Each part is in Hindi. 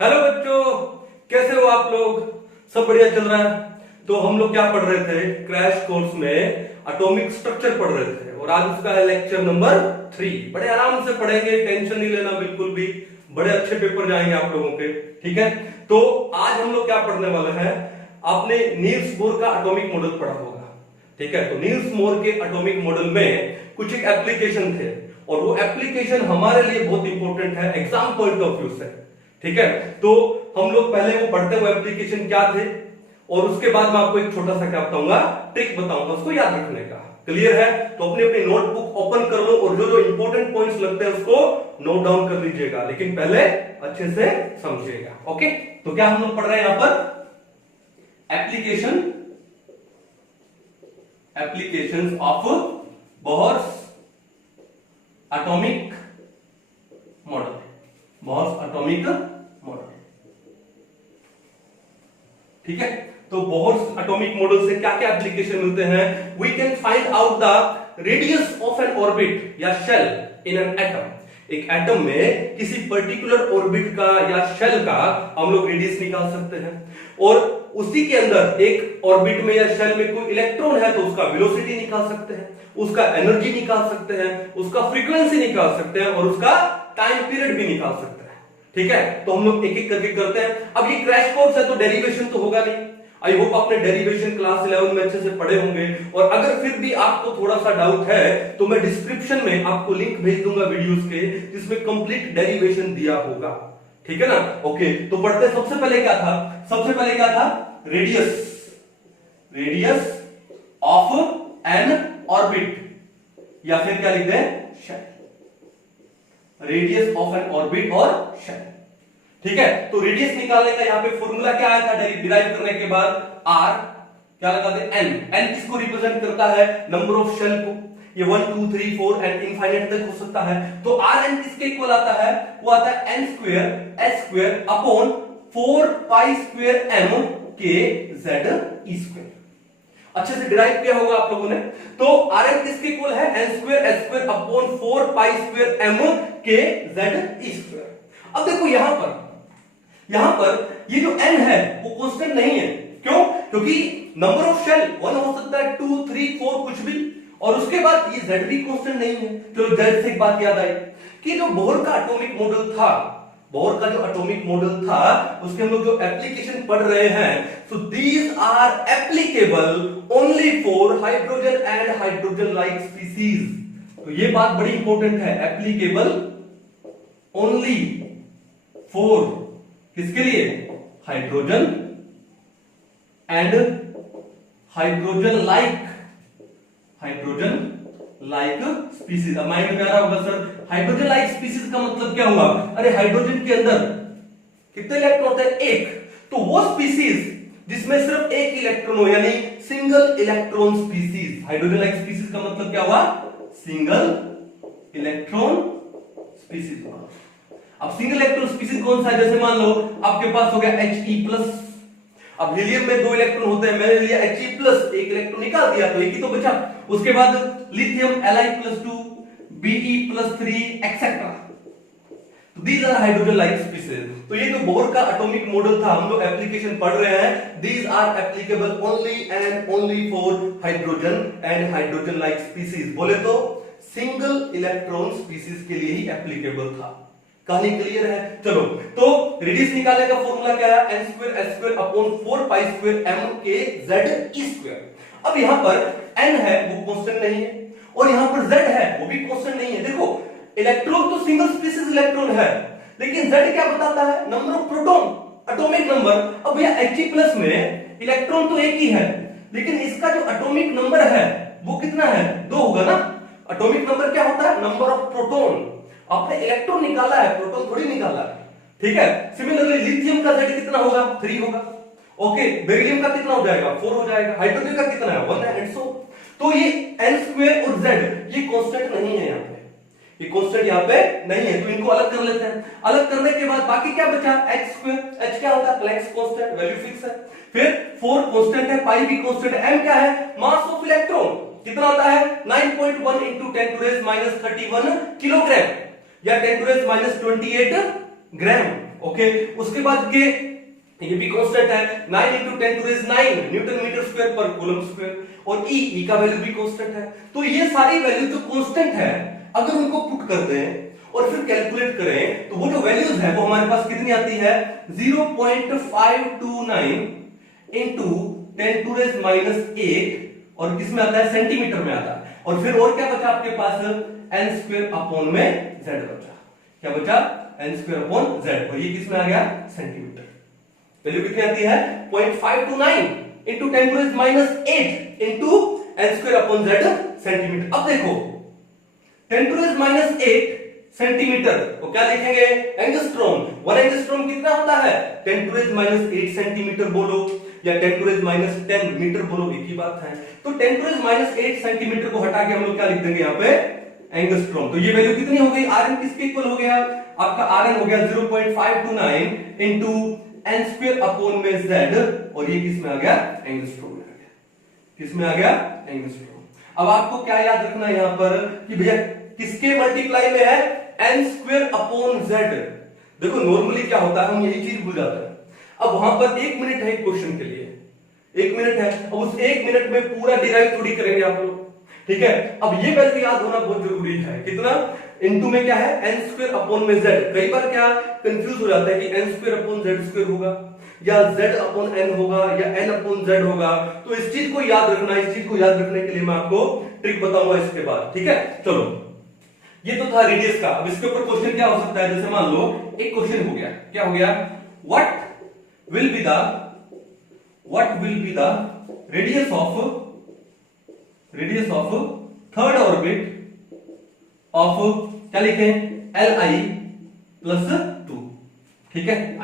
हेलो बच्चों, कैसे हो आप लोग? सब बढ़िया चल रहा है? तो हम लोग क्या पढ़ रहे थे? क्रैश कोर्स में एटॉमिक स्ट्रक्चर पढ़ रहे थे और आज उसका है लेक्चर नंबर 3। बड़े आराम से पढ़ेंगे, टेंशन नहीं लेना बिल्कुल भी। बड़े अच्छे पेपर जाएंगे आप लोगों के, ठीक है? तो आज हम लोग क्या पढ़ने वाले हैं? आपने नील्स बोर का एटॉमिक मॉडल पढ़ा होगा, ठीक है? तो नील्स बोर के एटॉमिक मॉडल में कुछ एक एप्लीकेशन थे और वो एप्लीकेशन हमारे लिए बहुत इंपॉर्टेंट है एग्जाम पॉइंट ऑफ व्यू से, ठीक है? तो हम लोग पहले वो पढ़ते हुए एप्लीकेशन क्या थे और उसके बाद मैं आपको एक छोटा सा क्या बताऊंगा, ट्रिक बताऊंगा उसको याद रखने का। क्लियर है? तो अपनी अपनी नोटबुक ओपन कर लो और जो जो इंपॉर्टेंट पॉइंट्स लगते हैं उसको नोट डाउन कर लीजिएगा, लेकिन पहले अच्छे से समझिएगा। ओके, तो क्या हम लोग पढ़ रहे हैं यहां पर? Applications of Bohr's atomic model. Bohr's atomic model, ठीक है? तो बोहर्स एटॉमिक मॉडल से क्या क्या एप्लीकेशन मिलते हैं? We can find out the radius of an orbit या शेल इन एन एटम। एक एटम में किसी पर्टिकुलर ऑर्बिट का या शेल का हम लोग रेडियस निकाल सकते हैं और उसी के अंदर एक ऑर्बिट में या शेल में कोई इलेक्ट्रॉन है तो उसका वेलोसिटी निकाल सकते हैं, उसका एनर्जी निकाल सकते हैं, उसका फ्रीक्वेंसी निकाल सकते हैं और उसका टाइम पीरियड भी निकाल सकते हैं, ठीक है? तो हम लोग एक एक करके करते हैं। अब ये क्रैश कोर्स है तो डेरिवेशन तो होगा नहीं। आई होप आपने डेरिवेशन क्लास 11 में अच्छे से पढ़े होंगे और अगर फिर भी आपको थोड़ा सा डाउट है तो मैं डिस्क्रिप्शन में आपको लिंक भेज दूंगा वीडियोस के जिसमें कंप्लीट डेरिवेशन दिया होगा, ठीक है ना? ओके, तो पढ़ते हैं। सबसे पहले क्या था? सबसे पहले क्या था? रेडियस ऑफ एन ऑर्बिट या फिर क्या लिखते हैं? Shell. Radius of an orbit और शेल, ठीक है? तो रेडियस निकालने का यहाँ पे फॉर्मूला क्या आया था डिराइव करने के बाद? आर क्या लगाते हैं? एन। एन किसको रिप्रेजेंट करता है? नंबर ऑफ शेल को। ये 1 2 3 4 एंड इनफाइनाइट तक हो सकता है। तो आर एन किसके इक्वल आता है? वो आता है n square s square upon 4 pi square m k z e square. अच्छे से डिराइव किया होगा आप लोगों ने। तो आर एन किसके इक्वल है? N square s square upon 4 pi square m k z e square. अब देखो यहां पर ये जो n है वो कांस्टेंट नहीं है। क्यों? क्योंकि नंबर ऑफ शेल 1 हो सकता है, 2 3 4 कुछ भी, और उसके बाद ये z भी कांस्टेंट नहीं है। चलो z से एक बात याद आई कि जो बोहर का एटॉमिक मॉडल था, बोहर का जो एटॉमिक मॉडल था उसके हम लोग जो एप्लीकेशन पढ़ रहे हैं, so these are applicable only for hydrogen and hydrogen like species. तो ये बात बड़ी इंपॉर्टेंट है, एप्लीकेबल ओनली फॉर किसके लिए? Hydrogen and hydrogen like species. अब माइंड में आ रहा होगा सर हाइड्रोजन लाइक स्पीसीज का मतलब क्या हुआ? अरे हाइड्रोजन के अंदर कितने इलेक्ट्रॉन होते हैं? एक। तो वो स्पीसीज जिसमें सिर्फ एक इलेक्ट्रॉन हो यानी single electron species. Hydrogen like species का मतलब क्या हुआ? सिंगल इलेक्ट्रॉन स्पीसीज हुआ। अब सिंगल इलेक्ट्रॉन स्पीसीज कौन सा है? जैसे मान लो आपके पास हो गया He+। अब हीलियम में 2 इलेक्ट्रॉन होते हैं, मैंने लिया He+, एक इलेक्ट्रॉन निकाल दिया तो एक ही तो बचा। उसके बाद लिथियम Li+2, Be+3 एक्सेट्रा। तो these are hydrogen like species. तो ये जो बोहर का एटॉमिक मॉडल था, हम लोग एप्लीकेशन पढ़ रहे हैं, these are applicable only and only for hydrogen and hydrogen like species. बोले तो सिंगल इलेक्ट्रॉन स्पीसीज के लिए ही एप्लीकेबल था। कहानी क्लियर है? चलो, तो रेडियस निकालने का फॉर्मूला क्या है? N square s square upon 4 pi square m k z e square. अब यहां पर n है वो कांस्टेंट नहीं है और यहां पर z है वो भी कांस्टेंट नहीं है। देखो इलेक्ट्रॉन तो सिंगल स्पीसीज इलेक्ट्रॉन है, लेकिन z क्या बताता है? Number of proton, atomic number. अब भैया He+ में इलेक्ट्रॉन तो एक ही है, लेकिन इसका जो एटॉमिक नंबर है वो कितना है? 2 होगा ना। एटॉमिक नंबर क्या होता है? Number of proton. आपने इलेक्ट्रॉन निकाला है, प्रोटॉन थोड़ी निकाला है, ठीक है? सिमिलरली लिथियम का Z कितना होगा? 3 होगा। ओके, बेरिलियम का कितना हो जाएगा? 4 हो जाएगा। हाइड्रोजन का कितना है? 1 है एंड सो। तो ये n स्क्वायर और z ये कांस्टेंट नहीं है, यहाँ पे ये कांस्टेंट यहाँ पे नहीं है, तो इनको अलग कर लेते हैं। अलग करने के बाद बाकी क्या बचा? h square. h क्या होता है? प्लैंक्स कांस्टेंट, वैल्यू फिक्स है। फिर 4 कांस्टेंट है, पाई भी कांस्टेंट है, m क्या है? Mass of electron. कितना आता है? 9.1 into 10 to raise minus 31 kilogram या 10 to raise minus 28 gram. Okay, उसके बाद के ये भी कांस्टेंट है, 9 into 10 to raise 9 newton metre square पर कूलम स्क्वायर, और ई का वैल्यू भी कांस्टेंट है। तो ये सारी वैल्यू जो कांस्टेंट है अगर उनको पुट कर दें और फिर कैलकुलेट करें तो वो जो वैल्यूज है वो हमारे पास कितनी आती है, 0.529 into 10 to raise -8, और किसमें आता है, सेंटीमीटर में आता है। और फिर और क्या बचा आपके पास, n स्क्वायर अपॉन में z बचा। क्या बचा, n स्क्वायर अपॉन z, और ये किसमें आ गया, सेंटीमीटर। वैल्यू कितनी आती है, 0.529 into 10 to raise -8 into n square upon z centimetre. अब देखो 10 to raise -8 सेंटीमीटर तो क्या लिखेंगे, एंगस्ट्रॉम। 1 एंगस्ट्रॉम कितना होता है, 10 to raise -8 सेंटीमीटर बोलो या 10 to raise -10 मीटर बोलो, एक ही बात है। तो 10 to raise -8 सेंटीमीटर को हटा के हम लोग क्या लिख देंगे यहाँ पे, एंगस्ट्रॉम। तो ये वैल्यू कितनी हो गई, Rn किसके इक्वल हो गया, आपका Rn हो गया 0.529 into n स्क्वायर अपॉन में z, और ये किसमें आ गया, एंगस्ट्रॉम में आ गया। किसमें आ गया, एंगस्ट्रॉम। अब आपको क्या याद रखना है यहाँ पर कि भैया किसके मल्टीप्लाई में है, n स्क्वायर अपॉन z। देखो नॉर्मली क्या होता है, हम यही चीज भूल जाते हैं। अब वहां पर 1 मिनट है क्वेश्चन के लिए, 1 मिनट है, अब उस 1 मिनट में पूरा डिराइव थोड़ी करेंगे आप लोग, ठीक है। अब ये वैल्यू याद होना बहुत जरूरी है, कितना, इनटू में क्या है, n स्क्वायर अपॉन में z। कई बार क्या कंफ्यूज हो जाता है कि n square upon z square होगा या z अपॉन n होगा या n अपॉन z होगा। तो इस चीज को याद रखना, इस चीज को याद रखने के लिए मैं आपको ट्रिक बताऊंगा इसके बाद, ठीक है। चलो ये तो था रेडियस का। अब इसके ऊपर क्वेश्चन क्या हो सकता है, जैसे मान लो एक क्वेश्चन हो गया, क्या हो गया, what will be the radius of third orbit of, क्या लिखें, Li प्लस 2, ठीक है, I।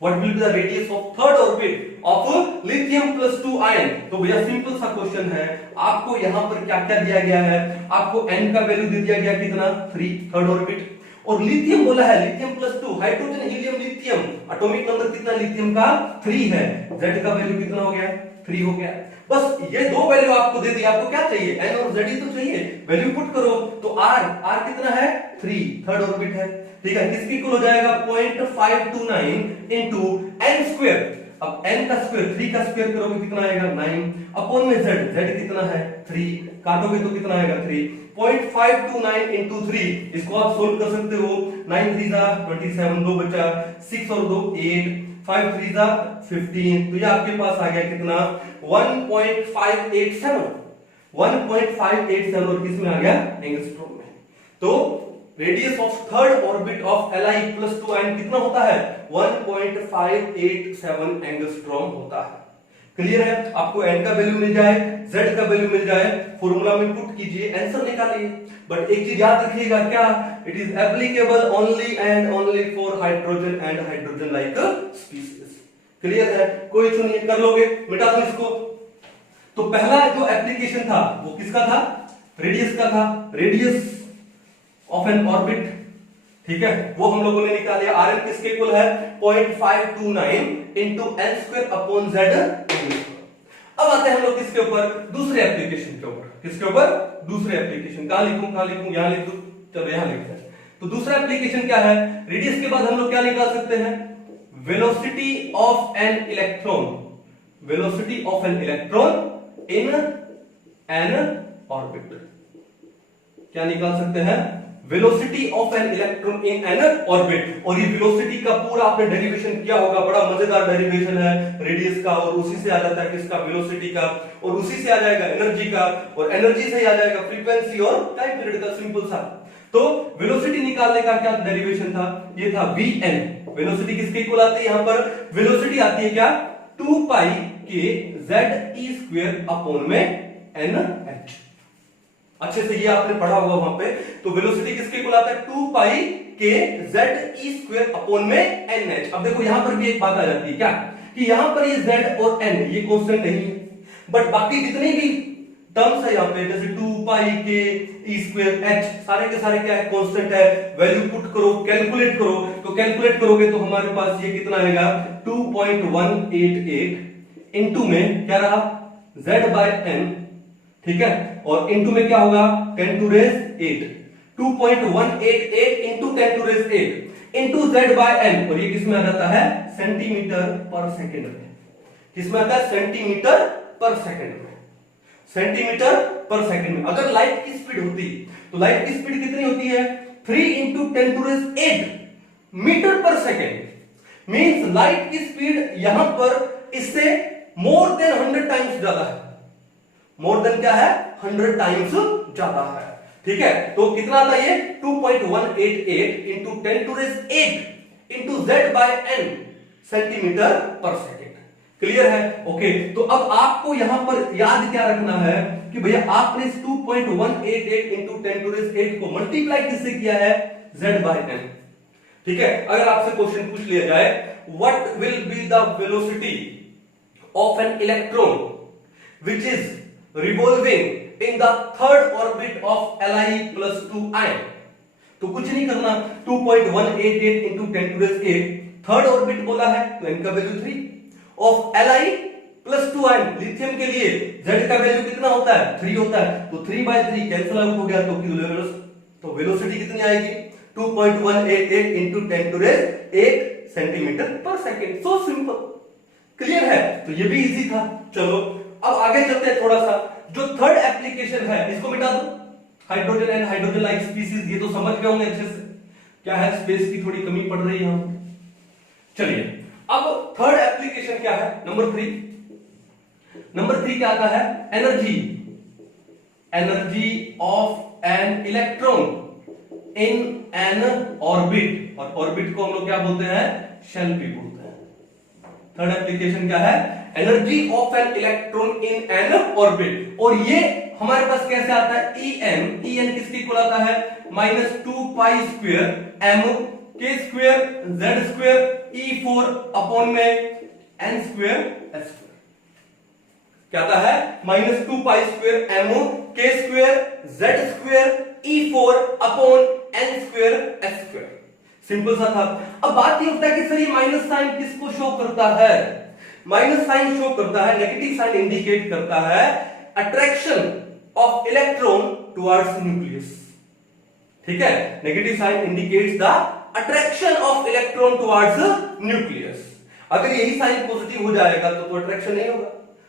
What will be the radius of third orbit of lithium plus 2 ion? तो भैया सिंपल सा क्वेश्चन है, आपको यहां पर क्या क्या दिया गया है, आपको n का वैल्यू दे दिया गया कितना, 3 थर्ड ऑर्बिट, और लिथियम बोला है lithium plus 2, hydrogen helium lithium, atomic number कितना लिथियम का, 3 है, z का वैल्यू कितना हो गया, 3 हो गया। बस ये दो वैल्यू आपको दे दी, आपको क्या चाहिए, n और z ही तो चाहिए, वैल्यू पुट करो। तो r कितना है, 3 थर्ड ऑर्बिट है, ठीक है। किसकी इक्वल हो जाएगा, 0.529 into n स्क्वायर। अब n का स्क्वायर, 3 का स्क्वायर करोगे कितना आएगा, 9 अपॉन में z कितना है, 3 काटोगे तो कितना आएगा, 3। 0.529 into 3, इसको आप सोल्व कर सकते हो, 9 3 जा 27, 2 बचा, 6 और 2 8, 5 3 जा 15, तो ये आपके पास आ गया कितना, 1.587, 1.587, और किसमें आ गया, एंगस्ट्रॉम में। तो radius of third orbit of Li plus 2 ion कितना होता है, 1.587 एंगस्ट्रॉम होता है। क्लियर है, आपको n का वैल्यू मिल जाए, z का वैल्यू मिल जाए, फॉर्मूला में पुट कीजिए, आंसर निकालिए। बट एक चीज याद रखिएगा, क्या, it is applicable only and only for hydrogen and hydrogen like species. Clear है, कोई इशू नहीं, कर लोगे, मिटा दो इसको। तो पहला जो एप्लीकेशन था वो किसका था, रेडियस का था, रेडियस ऑफ एन ऑर्बिट, ठीक है, वो हम लोगों ने निकाल लिया। Rn किसके इक्वल है, 0.529 into n square upon z। अब आते हैं हम लोग किसके ऊपर, दूसरे एप्लीकेशन के ऊपर। किसके ऊपर, दूसरे एप्लीकेशन। कहां लिखूं, यहां लिख दूं, चलो यहां लिखते हैं। तो दूसरा एप्लीकेशन क्या है, रेडियस के बाद हम लोग क्या निकाल सकते हैं, velocity of an electron, velocity of an electron in an orbit. क्या निकाल सकते हैं, velocity of an electron in an orbit. और ये वेलोसिटी का पूरा आपने डेरिवेशन किया होगा, बड़ा मजेदार डेरिवेशन है रेडियस का, और उसी से आ जाता है किसका, वेलोसिटी का, और उसी से आ जाएगा एनर्जी का, और एनर्जी से आ जाएगा फ्रीक्वेंसी और टाइम पीरियड का, सिंपल सा। तो वेलोसिटी निकालने का क्या डेरिवेशन था, ये था Vn। वेलोसिटी किसके इक्वल आती है, यहां पर वेलोसिटी आती है क्या, 2 पाई के z e स्क्वायर अपॉन में nh। अच्छे से ये आपने पढ़ा होगा वहां पे। तो वेलोसिटी किसके इक्वल आता है, 2 पाई के z e स्क्वायर अपॉन में nh। अब देखो यहां पर भी एक बात आ जाती है, क्या, कि यहां पर ये z और n ये कांस्टेंट नहीं है, बट बाकी जितने भी टर्म्स है यहाँ पे, जैसे 2 पाई के e स्क्वायर h, सारे के सारे क्या है, कांस्टेंट है। वैल्यू पुट करो, कैलकुलेट करो, तो कैलकुलेट करोगे तो हमारे पास ये कितना आएगा, 2.188 इनटू में क्या रहा, z बाय n, ठीक है, और इनटू में क्या होगा, 10 to raise 8, 2.188 into 10 to raise 8 into z bye n, और ये किसमें आ जाता है सेंटीमीटर पर सेकंड में। किसमें आता है सेंटीमीटर पर सेकंड में, सेंटीमीटर पर सेकंड में। अगर लाइट की स्पीड होती तो लाइट की स्पीड कितनी होती है 3 इंटू 10 टू रेज 8 मीटर पर सेकंड। मींस लाइट की स्पीड यहां पर इससे मोर देन 100 टाइम्स ज्यादा है। मोर देन क्या है 100 टाइम्स ज्यादा है। ठीक है, तो कितना आता है ये 2.188 into 10 to raise 8 into z bye n centimetre पर सेकंड। क्लियर है? ओके, तो अब आपको यहां पर याद क्या रखना है कि भैया आपने इस 2.188 इंटू 10 टू रेज 8 को मल्टीप्लाई किससे किया है z बाय n। ठीक है, अगर आपसे क्वेश्चन पूछ लिया जाए what will be the velocity of an electron which is revolving in the third orbit of Li plus 2i, तो कुछ नहीं करना, 2.188 into 10 to raise 8 third orbit बोला है तो n का value 3 of Li plus 2i, lithium के लिए z का वैल्यू कितना होता है 3 होता है, तो 3/3 कैंसिल आउट हो गया, तो वेलोसिटी कितनी आएगी 2.188 इंटू 10 टू रेज 8 सेंटीमीटर पर सेकंड। So simple. क्लियर है? तो ये भी इजी था। चलो अब आगे चलते हैं थोड़ा सा। जो थर्ड एप्लीकेशन है इसको मिटा दो, hydrogen and hydrogen like species, ये तो समझ गए होंगे अच्छे से। क्या है, स्पेस की थोड़ी कमी पड़ रही है यहां। चलिए अब थर्ड एप्लीकेशन क्या है, नंबर 3। नंबर 3 क्या आता है energy, energy of an electron in an orbit, और ऑर्बिट को हम लोग क्या बोलते हैं शेल भी बोलते हैं। थर्ड एप्लीकेशन क्या है energy of an electron in an orbit, और ये हमारे पास कैसे आता है En किसके इक्वल आता है -2π² m k square z square E4 upon में n² s²। क्या आता है -2π² m k square z square E4 upon n² s²। Simple सा था। अब बात ये होता है कि सर ये माइनस साइन किसको शो करता है, माइनस साइन शो करता है, नेगेटिव साइन इंडिकेट करता है attraction of electron towards nucleus. ठीक है, negative sign indicates the attraction of electron towards nucleus. अगर यही साइन पॉजिटिव हो जाएगा तो अट्रैक्शन नहीं होगा,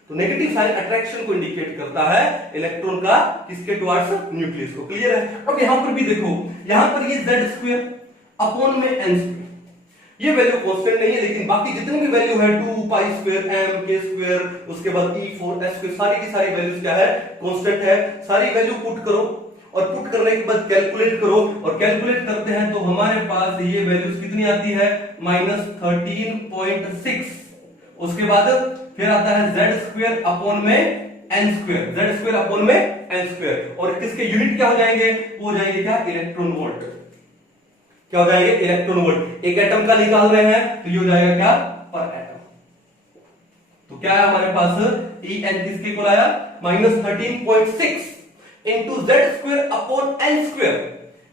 तो नेगेटिव साइन अट्रैक्शन को इंडिकेट करता है इलेक्ट्रॉन का किसके टुवर्ड्स न्यूक्लियस को। क्लियर है? अब यहां पर भी देखो, यहां पर ये z² अपॉन में n², ये वैल्यू कांस्टेंट नहीं है, लेकिन बाकी जितनी भी वैल्यू है 2π² m k², उसके बाद E4 s², सारी की सारी वैल्यूज क्या है कांस्टेंट है। सारी वैल्यू पुट करो और पुट करने के बाद कैलकुलेट करो, और कैलकुलेट करते हैं तो हमारे पास ये वैल्यूज कितनी आती है -13.6। उसके बाद फिर आता है z² अपॉन में n², z² अपॉन में n², और किसके यूनिट क्या हो जाएंगे, वो हो जाएंगे क्या इलेक्ट्रॉन वोल्ट। क्या हो जाएंगे इलेक्ट्रॉन वोल्ट। एक एटम का निकाल रहे हैं तो ये हो जाएगा क्या पर एटम। तो क्या है हमारे पास En किसके इक्वल आया -13.6 into z² upon n²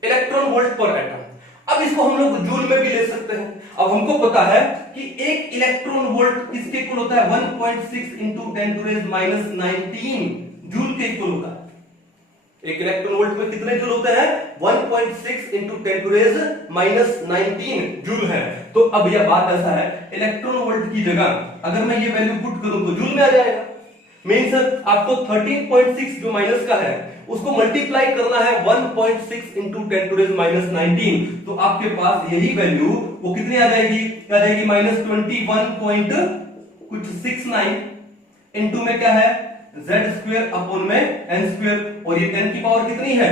electron volt पर एटम। अब इसको हम लोग जूल में भी ले सकते हैं। अब हमको पता है कि एक इलेक्ट्रॉन वोल्ट किसके इक्वल होता है 1.6 इंटू 10 टू रेज -19 जूल के इक्वल होता है। एक इलेक्ट्रॉन वोल्ट में कितने जूल होते हैं 1.6 इंटू 10 टू रेज -19 जूल है। तो अब यह बात ऐसा है, इलेक्ट्रॉन वोल्ट की जगह अगर मैं ये वैल्यू पुट करूं तो जूल में आ जाएगा। मींस आपको 13.6 जो माइनस का है उसको मल्टीप्लाई करना है 1.6 इंटू 10 टू रेज -19, तो आपके पास यही वैल्यू वो कितनी आ जाएगी, -21.69 इंटू में क्या है z² अपॉन में n², और ये 10 की पावर कितनी है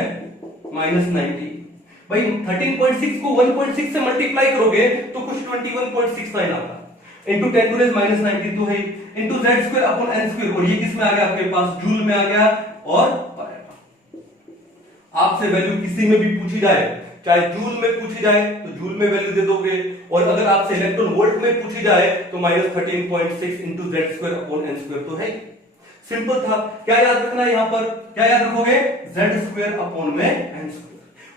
-90। भाई 13.6 को 1.6 से मल्टीप्लाई करोगे तो कुछ 21.69 आता है इंटू 10 टू रेज -90 तो है इंटू z² अपॉन n², और ये किस में आ गया आपके पास जूल में आ गया। और आपसे वैल्यू किसी में भी पूछी जाए, चाहे जूल में पूछी जाए तो जूल में वैल्यू दे दोगे, और अगर आपसे इलेक्ट्रॉन वोल्ट में पूछी जाए तो -13.6 इंटू z² अपॉन n² तो है। सिंपल था। क्या याद रखना है यहां पर, क्या याद रखोगे z² अपॉन में n²,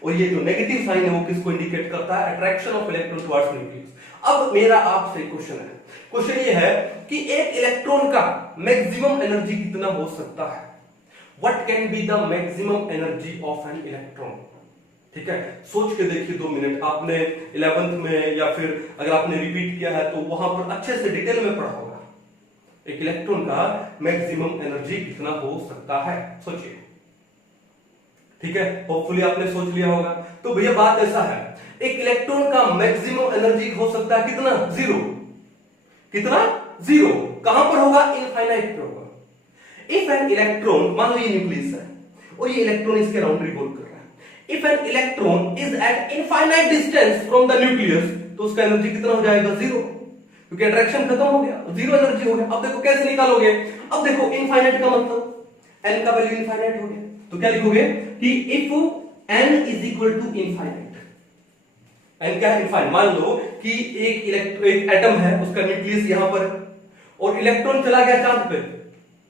और ये जो नेगेटिव साइन है वो किसको इंडिकेट करता है attraction of electron towards nucleus. अब मेरा आपसे क्वेश्चन है, क्वेश्चन ये है कि एक इलेक्ट्रॉन का मैक्सिमम एनर्जी कितना हो सकता है। What can be the maximum energy of an electron? ठीक है, सोच के देखिए 2 मिनट। आपने 11th में या फिर अगर आपने रिपीट किया है तो वहां पर अच्छे से डिटेल में पढ़ा होगा एक इलेक्ट्रॉन का मैक्सिमम एनर्जी कितना हो सकता है, सोचिए। ठीक है, होपफुली आपने सोच लिया होगा। तो भैया बात ऐसा है, एक इलेक्ट्रॉन का मैक्सिमम एनर्जी हो सकता है कितना? 0। कितना? 0। कहां पर होगा? इनफाइनाइट पर होगा। इफ एन इलेक्ट्रॉन, मान लो ये न्यूक्लियस है और ये इलेक्ट्रॉन इसके राउंड रिवॉल्व कर रहा है। If an electron is eight infinite distance from the nucleus, तो उसका एनर्जी कितना हो जाएगा? 0, क्योंकि अट्रैक्शन खत्म हो गया, 0 एनर्जी हो गया। अब देखो कैसे निकालोगे? अब देखो इनफाइनाइट का मतलब n का वैल्यू इनफाइनाइट हो गया, तो क्या लिखोगे कि if n is equal to infinite, n क्या है? इनफाइनाइट। मान लो कि एक एटम है, उसका न्यूक्लियस यहां पर और इलेक्ट्रॉन चला गया चांद पे,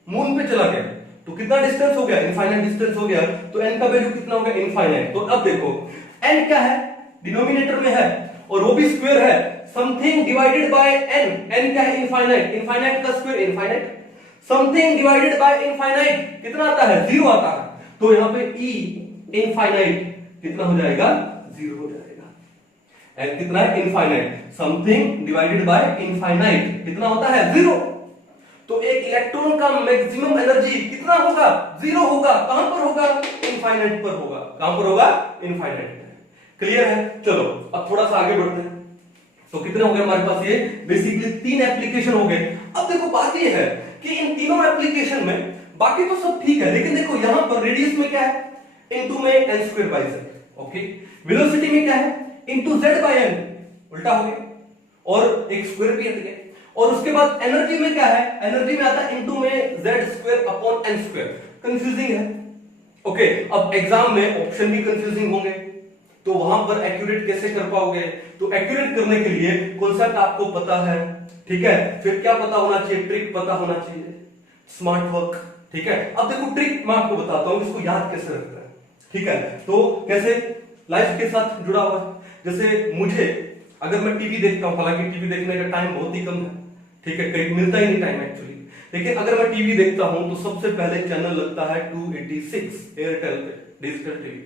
मून पे चला गया, तो कितना डिस्टेंस हो गया? इनफाइनाइट डिस्टेंस हो गया, तो n का वैल्यू कितना हो गया? इनफाइनाइट। तो अब देखो n क्या है? डिनोमिनेटर में है और वो भी स्क्वायर है, something divided by n। n क्या है? इनफाइनाइट। इनफाइनाइट का square infinite, something divided by infinite कितना आता है? 0 आता है। तो यहां पे e इनफाइनाइट कितना हो जाएगा? 0 हो जाएगा। n कितना है? Infinite. Something divided by infinite कितना होता है? 0। तो एक इलेक्ट्रॉन का मैक्सिमम एनर्जी कितना होगा? 0 होगा। कहां पर होगा? इनफाइनाइट पर होगा। कहां पर होगा? इनफाइनाइट पर। क्लियर है? चलो अब थोड़ा सा आगे बढ़ते हैं। तो कितने हो गए हमारे पास? ये बेसिकली 3 एप्लीकेशन हो गए। अब देखो बात ये है कि इन तीनों एप्लीकेशन में बाकी तो सब ठीक है, लेकिन देखो यहां पर रेडियस में क्या है? इनटू में n²/z। ओके, वेलोसिटी में क्या है? इनटू z/n, उल्टा हो गया और एक स्क्वायर भी हट गया। और उसके बाद एनर्जी में क्या है? एनर्जी में आता है इनटू में z²/n²। कंफ्यूजिंग है। ओके, अब एग्जाम में ऑप्शन भी कंफ्यूजिंग होंगे, तो वहां पर एक्यूरेट कैसे कर पाओगे? तो एक्यूरेट करने के लिए कॉन्सेप्ट आपको पता है, ठीक है, फिर क्या पता होना चाहिए? ट्रिक पता होना चाहिए, स्मार्ट वर्क। ठीक है, अब देखो ट्रिक मैं आपको बताता हूं, इसको याद कैसे रखना है। ठीक है, तो कैसे? लाइफ के साथ जुड़ा हुआ है। जैसे मुझे, अगर मैं टीवी देखता हूं, हालांकि टीवी देखने का टाइम बहुत ही कम है, ठीक है, कहीं मिलता ही नहीं टाइम एक्चुअली, लेकिन अगर मैं टीवी देखता हूं तो सबसे पहले चैनल लगता है 286 एयरटेल पे, डिजिटल टीवी।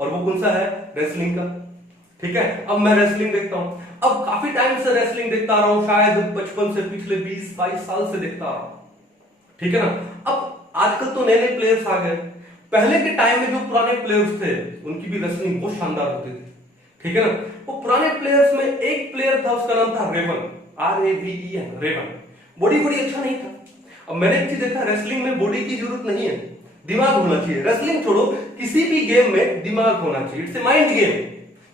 और वो कौन सा है? रेसलिंग का। ठीक है, अब मैं रेसलिंग देखता हूं, अब काफी टाइम से रेसलिंग देखता आ रहा हूं, शायद बचपन से, पिछले 20-22 साल से देखता आ रहा हूं। ठीक है ना? अब आजकल तो नए नए प्लेयर्स आ गए, पहले के टाइम में जो पुराने प्लेयर्स थे उनकी भी रेसलिंग बहुत शानदार होती थी। ठीक है ना? वो पुराने प्लेयर्स में एक प्लेयर था, उसका नाम था रेवन, RAVEN, रेवन। बॉडी अच्छा नहीं था। अब मैंने एक चीज देखा, रेसलिंग में बॉडी की जरूरत नहीं है, दिमाग होना चाहिए। रेसलिंग छोड़ो, किसी भी गेम में दिमाग होना चाहिए। इट्स ए माइंड गेम,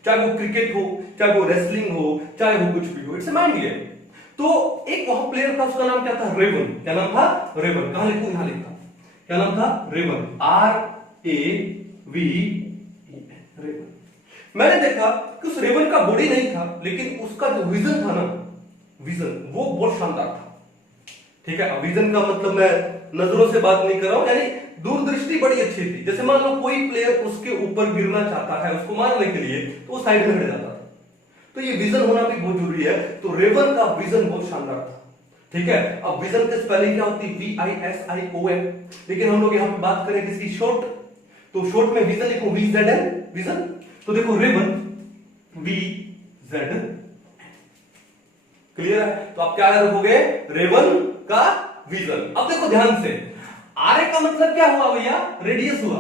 चाहे वो क्रिकेट हो, चाहे वो रेसलिंग हो, चाहे वो कुछ भी हो, इट्स ए माइंड गेम। तो एक वहां प्लेयर था, उसका नाम क्या था? रेवन। क्या नाम था? रेवन। कहां लिखूं? यहां लिखा। क्या नाम था? Raven, RAVEN, Raven. मैंने देखा कि उस रेवन का बॉडी नहीं था, लेकिन उसका जो विजन था ना, विजन वो बहुत शानदार था। ठीक है, विजन का मतलब मैं नजरों से बात नहीं कर रहा हूं, यानी दूरदृष्टि बड़ी अच्छी थी। जैसे मान लो कोई प्लेयर उसके ऊपर गिरना चाहता है, उसको मारने के लिए, तो वो साइड में हट जाता था। तो ये विजन होना भी बहुत जरूरी है। तो रेवन का विजन बहुत शानदार था। ठीक है, अब विजन की स्पेलिंग क्या होती है? VISION, लेकिन हम लोग यहां पे बात करें किसकी? शॉर्ट। तो शॉर्ट में विजन लिखो, VZN, विजन। तो देखो रेवन, VZN। क्लियर है? तो आप क्या रखोगे? रेवन का विजन। अब देखो ध्यान से, आरए का मतलब क्या हुआ भैया? रेडियस हुआ।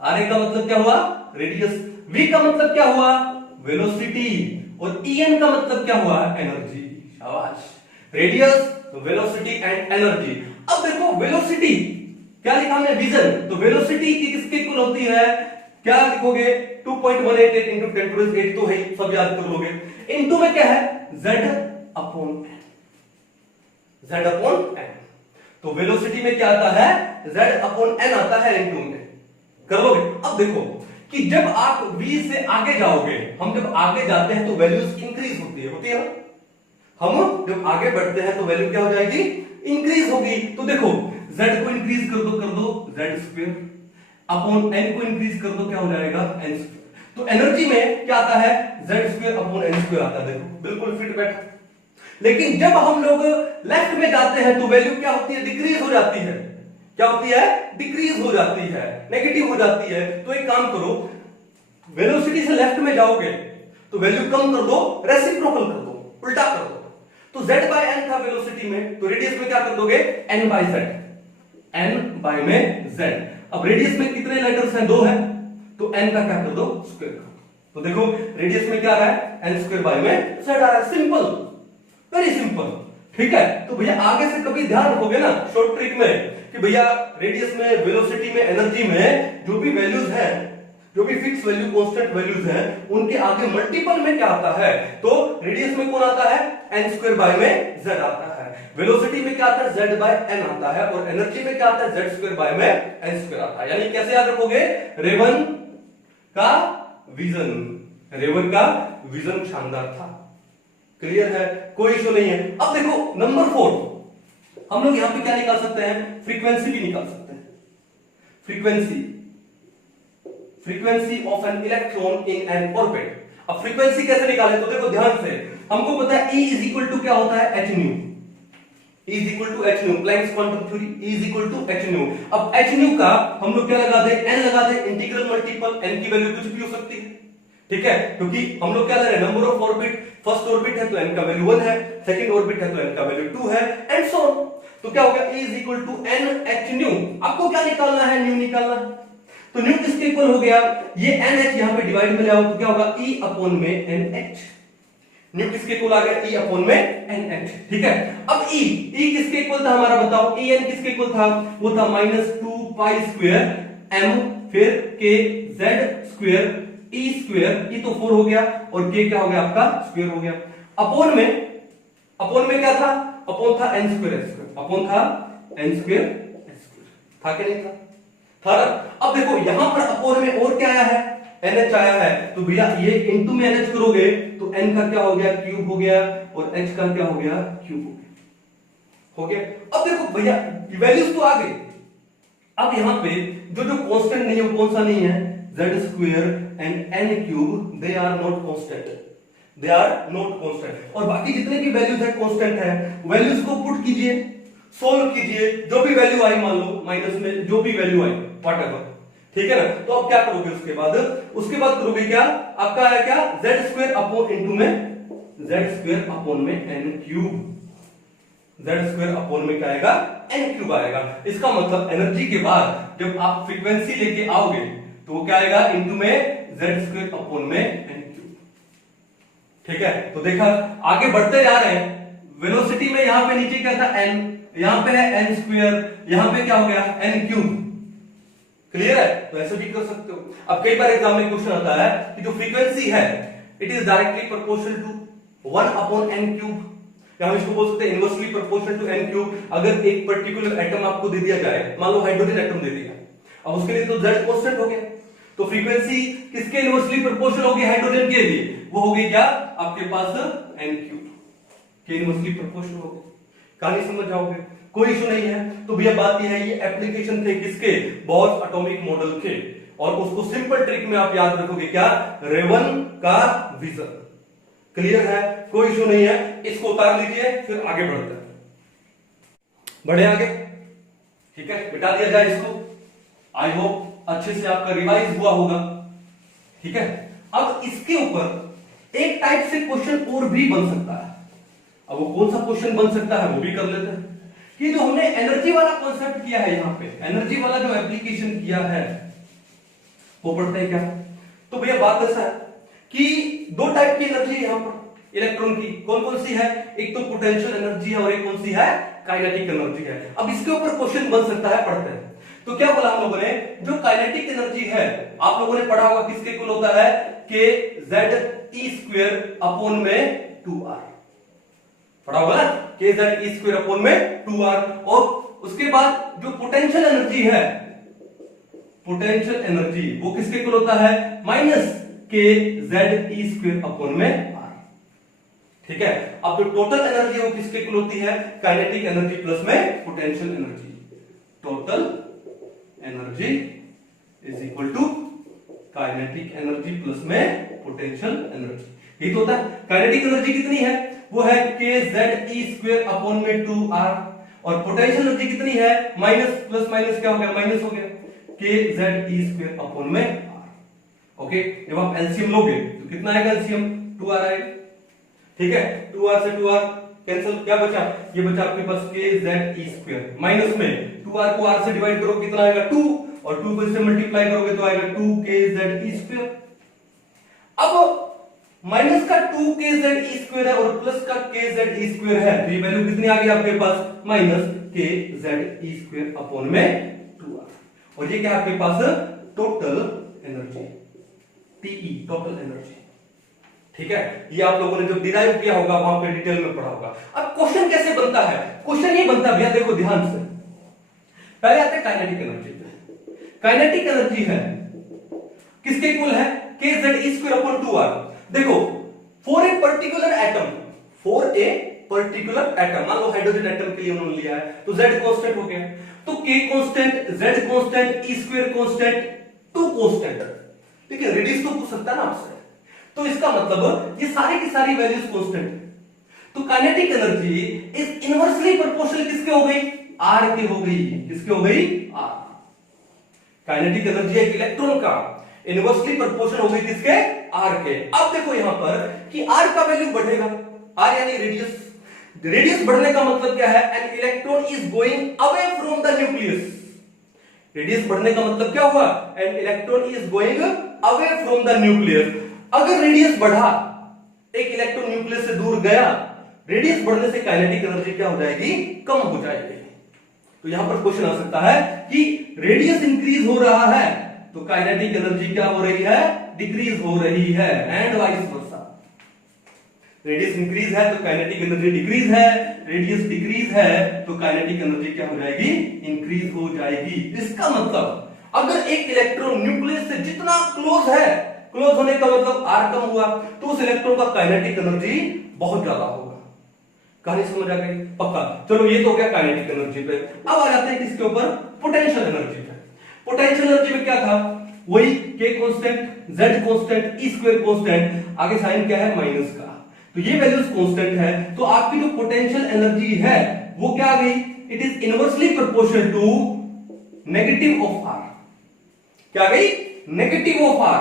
आरए का मतलब क्या हुआ? रेडियस। वी का मतलब क्या हुआ? वेलोसिटी। और ईएन का मतलब क्या हुआ? एनर्जी। शाबाश। Radius, velocity and energy. अब देखो वेलोसिटी क्या लिखा हमने? विजन। तो वेलोसिटी की किसके इक्वल होती है? क्या लिखोगे? 2.188 इंटू 10⁸, तो है, सब याद कर लोगे। इनटू में क्या है? Z/n। Z/n। तो वेलोसिटी में क्या आता है? Z/n आता है इनटू में। कर लोगे? अब देखो कि जब आप v से आगे जाओगे, हम जब आगे जाते हैं तो वैल्यूज इंक्रीज होती है ना? हम जब आगे बढ़ते हैं तो वैल्यू क्या हो जाएगी? इंक्रीज होगी। तो देखो z को इंक्रीज कर दो z² अपॉन n को इंक्रीज कर दो, क्या हो जाएगा? n²। तो एनर्जी में क्या आता है? z² अपॉन n² आता है। देखो बिल्कुल फिट बैठा। लेकिन जब हम लोग लेफ्ट में जाते हैं तो वैल्यू क्या होती है? डिक्रीज हो जाती है। क्या होती है? डिक्रीज हो जाती है, नेगेटिव हो जाती है। तो एक काम करो, वेलोसिटी से लेफ्ट में जाओगे तो वैल्यू कम कर दो, रेसिप्रोकल कर दो, उल्टा कर दो। तो z बाय n था वेलोसिटी में, तो रेडियस में क्या कर दोगे, n by z, n by में z। अब रेडियस में कितने लेटर्स हैं, 2 है, तो n का क्या कर दो, स्क्वायर कर दो। तो देखो रेडियस में क्या आ रहा है, n स्क्वायर बाय में z आ रहा है। सिंपल, वेरी सिंपल, ठीक है। तो भैया आगे से कभी ध्यान रखोगे ना शॉर्ट ट्रिक में कि भैया रेडियस में, वेलोसिटी में, एनर्जी में जो भी वैल्यूज हैं, जो भी फिक्स वैल्यू, कांस्टेंट वैल्यूज हैं, उनके आगे मल्टीपल में क्या आता है, तो रेडियस में कौन आता है, n स्क्वायर बाय में z आता है। वेलोसिटी में क्या आता है, z बाय n आता है, और एनर्जी में क्या आता है, z स्क्वायर बाय में n स्क्वायर आता है। यानी कैसे याद रखोगे, रेवन का विजन, रेवन का विजन शानदार था। क्लियर है, कोई इशू नहीं है। अब देखो नंबर 4, हम लोग यहां पे क्या निकाल सकते हैं, फ्रीक्वेंसी भी निकाल सकते हैं। Frequency of an electron in an orbit. अब फ्रीक्वेंसी कैसे निकालें, तो देखो ध्यान से, हमको पता है E इज इक्वल टू क्या होता है, h nu. E is equal to h nu, Planck's quantum theory, E is equal to h nu. अब h न्यू का हम लोग क्या लगा दे, n लगा दे, इंटीग्रल मल्टीपल, n की वैल्यू कुछ भी हो सकती है, ठीक है, क्योंकि हम लोग क्या ले रहे हैं, number of orbit. First orbit है तो n का वैल्यू 1 है, सेकंड ऑर्बिट है तो n का वैल्यू 2 है, एंड सो ऑन। तो क्या हो गया, E is equal to n h nu. आपको क्या निकालना है, न्यू निकालना है। तो न्यू किसके इक्वल हो गया, ये NH यहां पे डिवाइड में ले आओ, तो क्या होगा, E अपॉन में NH। न्यू किसके इक्वल आ गया, E अपॉन में NH, ठीक है। अब E किसके इक्वल था हमारा, बताओ, En किसके इक्वल था, वो था -2 पाई स्क्वायर m, फिर k z square E square, E तो 4 हो गया, और k क्या हो गया आपका, स्क्वायर हो गया। अपॉन में क्या था, अपॉन था n square s square, upon था n स्क्वायर s स्क्वायर, था कि नहीं था, था ना। अब देखो यहां पर अपॉन में और क्या आया है, NH आया है, तो भैया ये इनटू में NH करोगे तो n का क्या हो गया, क्यूब हो गया, और h का क्या हो गया, क्यूब हो गया। अब देखो भैया वैल्यूज तो आ गई। अब यहां पे जो कांस्टेंट नहीं है, कौन सा नहीं है, z square and n cube, they are not constant, they are not constant. और बाकी जितने भी वैल्यूज है कांस्टेंट है, वैल्यूज को पुट कीजिए, सोल्व कीजिए, जो भी वैल्यू आई, मान लो माइनस में जो भी वैल्यू आई, व्हाटएवर, ठीक है ना। तो अब क्या करोगे, उसके बाद करोगे क्या, आपका है क्या, z स्क्वायर अपॉन इनटू में z स्क्वायर अपॉन में n cube, z square upon में क्या आएगा, n क्यूब आएगा। इसका मतलब एनर्जी के बाद जब आप फ्रीक्वेंसी लेके आओगे तो वो क्या आएगा, इनटू में z स्क्वायर अपॉन में n क्यूब, ठीक है। तो देखा, आगे बढ़ते जा रहे हैं, वेलोसिटी में यहां पे नीचे क्या था, n, यहां पे है n स्क्वायर, यहां पे क्या हो गया, n क्यूब। क्लियर है, तो ऐसे भी कर सकते हो। अब कई बार एग्जाम में क्वेश्चन आता है कि जो फ्रीक्वेंसी है it is directly proportional to 1 upon n cube, या हम इसको बोल सकते हैं inversely proportional to n cube. अगर एक पर्टिकुलर एटम आपको दे दिया जाए, मान लो हाइड्रोजन एटम दे दिया, अब उसके लिए तो z कांस्टेंट हो गया, तो फ्रीक्वेंसी किसके इनवर्सली प्रोपोर्शनल होगी, हाइड्रोजन के लिए, वो होगी क्या, आपके पास n क्यूब के इनवर्सली प्रोपोर्शनल होगी। कहानी समझ जाओगे, कोई इशू नहीं है। तो भैया बात यह है, ये एप्लीकेशन थे किसके, बोर्स एटॉमिक मॉडल के, और उसको सिंपल ट्रिक में आप याद रखोगे क्या, रेवन का विजन। क्लियर है, कोई इशू नहीं है। इसको उतार लीजिए, फिर आगे बढ़ते हैं, बढ़े आगे, ठीक है, बिठा दिया जाए इसको। आई होप अच्छे से आपका रिवाइज हुआ होगा, ठीक है। अब इसके ऊपर एक टाइप से क्वेश्चन और भी बन सकता है। अब वो कौन सा क्वेश्चन बन सकता है वो भी कर लेते हैं, कि जो हमने एनर्जी वाला कॉन्सेप्ट किया है, यहां पे एनर्जी वाला जो एप्लीकेशन किया है वो पढ़ते हैं क्या। तो भैया बात ऐसा है कि दो टाइप की एनर्जी है यहां पर इलेक्ट्रॉन की, कौन कौन सी है, एक तो पोटेंशियल एनर्जी है और एक कौन सी है, काइनेटिक एनर्जी है। अब इसके ऊपर क्वेश्चन बन सकता है, पढ़ते हैं। तो क्या बोला हम लोगों ने, जो काइनेटिक एनर्जी है आप लोगों ने पढ़ा होगा किसके इक्वल होता है, के जेड ई स्क्वायर अपॉन में 2r, पढ़ा होगा ना, के जेड ई स्क्वायर अपॉन में 2r। और उसके बाद जो पोटेंशियल एनर्जी है, पोटेंशियल एनर्जी वो किसके इक्वल होता है, माइनस के जेड ई स्क्वायर अपॉन में r, ठीक है। अब जो टोटल एनर्जी है वो किसके इक्वल होती है, काइनेटिक एनर्जी प्लस में potential energy. Total energy is equal to kinetic energy plus में पोटेंशियल एनर्जी, यही तो होता है। काइनेटिक एनर्जी कितनी है, वो है के जेड ई स्क्वायर अपॉन में 2r, और पोटेंशियल एनर्जी कितनी है, माइनस प्लस माइनस क्या हो गया, माइनस हो गया, के जेड ई स्क्वायर अपॉन में r। ओके, जब आप एलसीएम लोगे तो कितना आएगा एलसीएम, 2r आएगा, ठीक है, 2r से 2r कैंसिल, क्या बचा, ये बचा आपके पास kz² माइनस में 2r को r से डिवाइड करो कितना आएगा 2, और 2 को इससे मल्टीप्लाई करोगे तो आएगा 2kz²। अब माइनस का 2kz² है और प्लस का kz² है, तो ये वैल्यू कितनी आ गई आपके पास, माइनस kz² अपॉन में 2r, और ये क्या आपके पास total energy, TE total energy, ठीक है। ये आप लोगों ने जब डिराइव किया होगा वहां पे डिटेल में पढ़ा होगा। अब क्वेश्चन कैसे बनता है, क्वेश्चन ये बनता भैया, देखो ध्यान से, पहले आते हैं काइनेटिक एनर्जी पे। काइनेटिक एनर्जी है किसके इक्वल है, kz² अपॉन 2r। देखो फॉर ए पर्टिकुलर एटम, मान लो हाइड्रोजन एटम के लिए उन्होंने लिया है, तो z कांस्टेंट हो गया, तो k constant, z constant, e² constant, 2 constant, ठीक है, रेडियस तो पूछ सकता है ना आपसे, तो इसका मतलब ये सारी की सारी वैल्यूज कांस्टेंट है, तो kinetic energy is inversely proportional किसके हो गई, r के हो गई, किसके हो गई, r। काइनेटिक एनर्जी एक इलेक्ट्रॉन का इनवर्सली प्रोपोर्शनल हो गई किसके, r के। अब देखो यहां पर कि r का वैल्यू बढ़ेगा, r यानी रेडियस, रेडियस बढ़ने का मतलब क्या है, an electron is going away from the nucleus. Radius बढ़ने का मतलब क्या हुआ, an electron is going away from the nucleus. अगर रेडियस बढ़ा, एक इलेक्ट्रॉन न्यूक्लियस से दूर गया, रेडियस बढ़ने से काइनेटिक एनर्जी क्या हो जाएगी, कम हो जाएगी। तो यहां पर क्वेश्चन आ सकता है कि रेडियस इंक्रीज हो रहा है तो काइनेटिक एनर्जी क्या हो रही है, डिक्रीज हो रही है, and vice versa. Radius increase है तो काइनेटिक एनर्जी डिक्रीज है, रेडियस डिक्रीज है तो काइनेटिक एनर्जी क्या हो जाएगी, इंक्रीज हो जाएगी। इसका मतलब अगर एक इलेक्ट्रॉन न्यूक्लियस से जितना क्लोज है, क्लोज होने का मतलब r कम हुआ, तो उस इलेक्ट्रॉन का काइनेटिक एनर्जी बहुत ज्यादा होगा। कहानी समझ आ गई, पक्का। चलो ये तो हो गया काइनेटिक एनर्जी पे। अब आ जाते हैं किसके ऊपर, पोटेंशियल एनर्जी पे। पोटेंशियल एनर्जी में क्या था, वही k constant, z constant, e² constant, आगे साइन क्या है, माइनस का, तो ये वैल्यूज कांस्टेंट है, तो आपकी जो पोटेंशियल एनर्जी है वो क्या आ गई, it is inversely proportional to negative of r। क्या आ गई, नेगेटिव ऑफ r।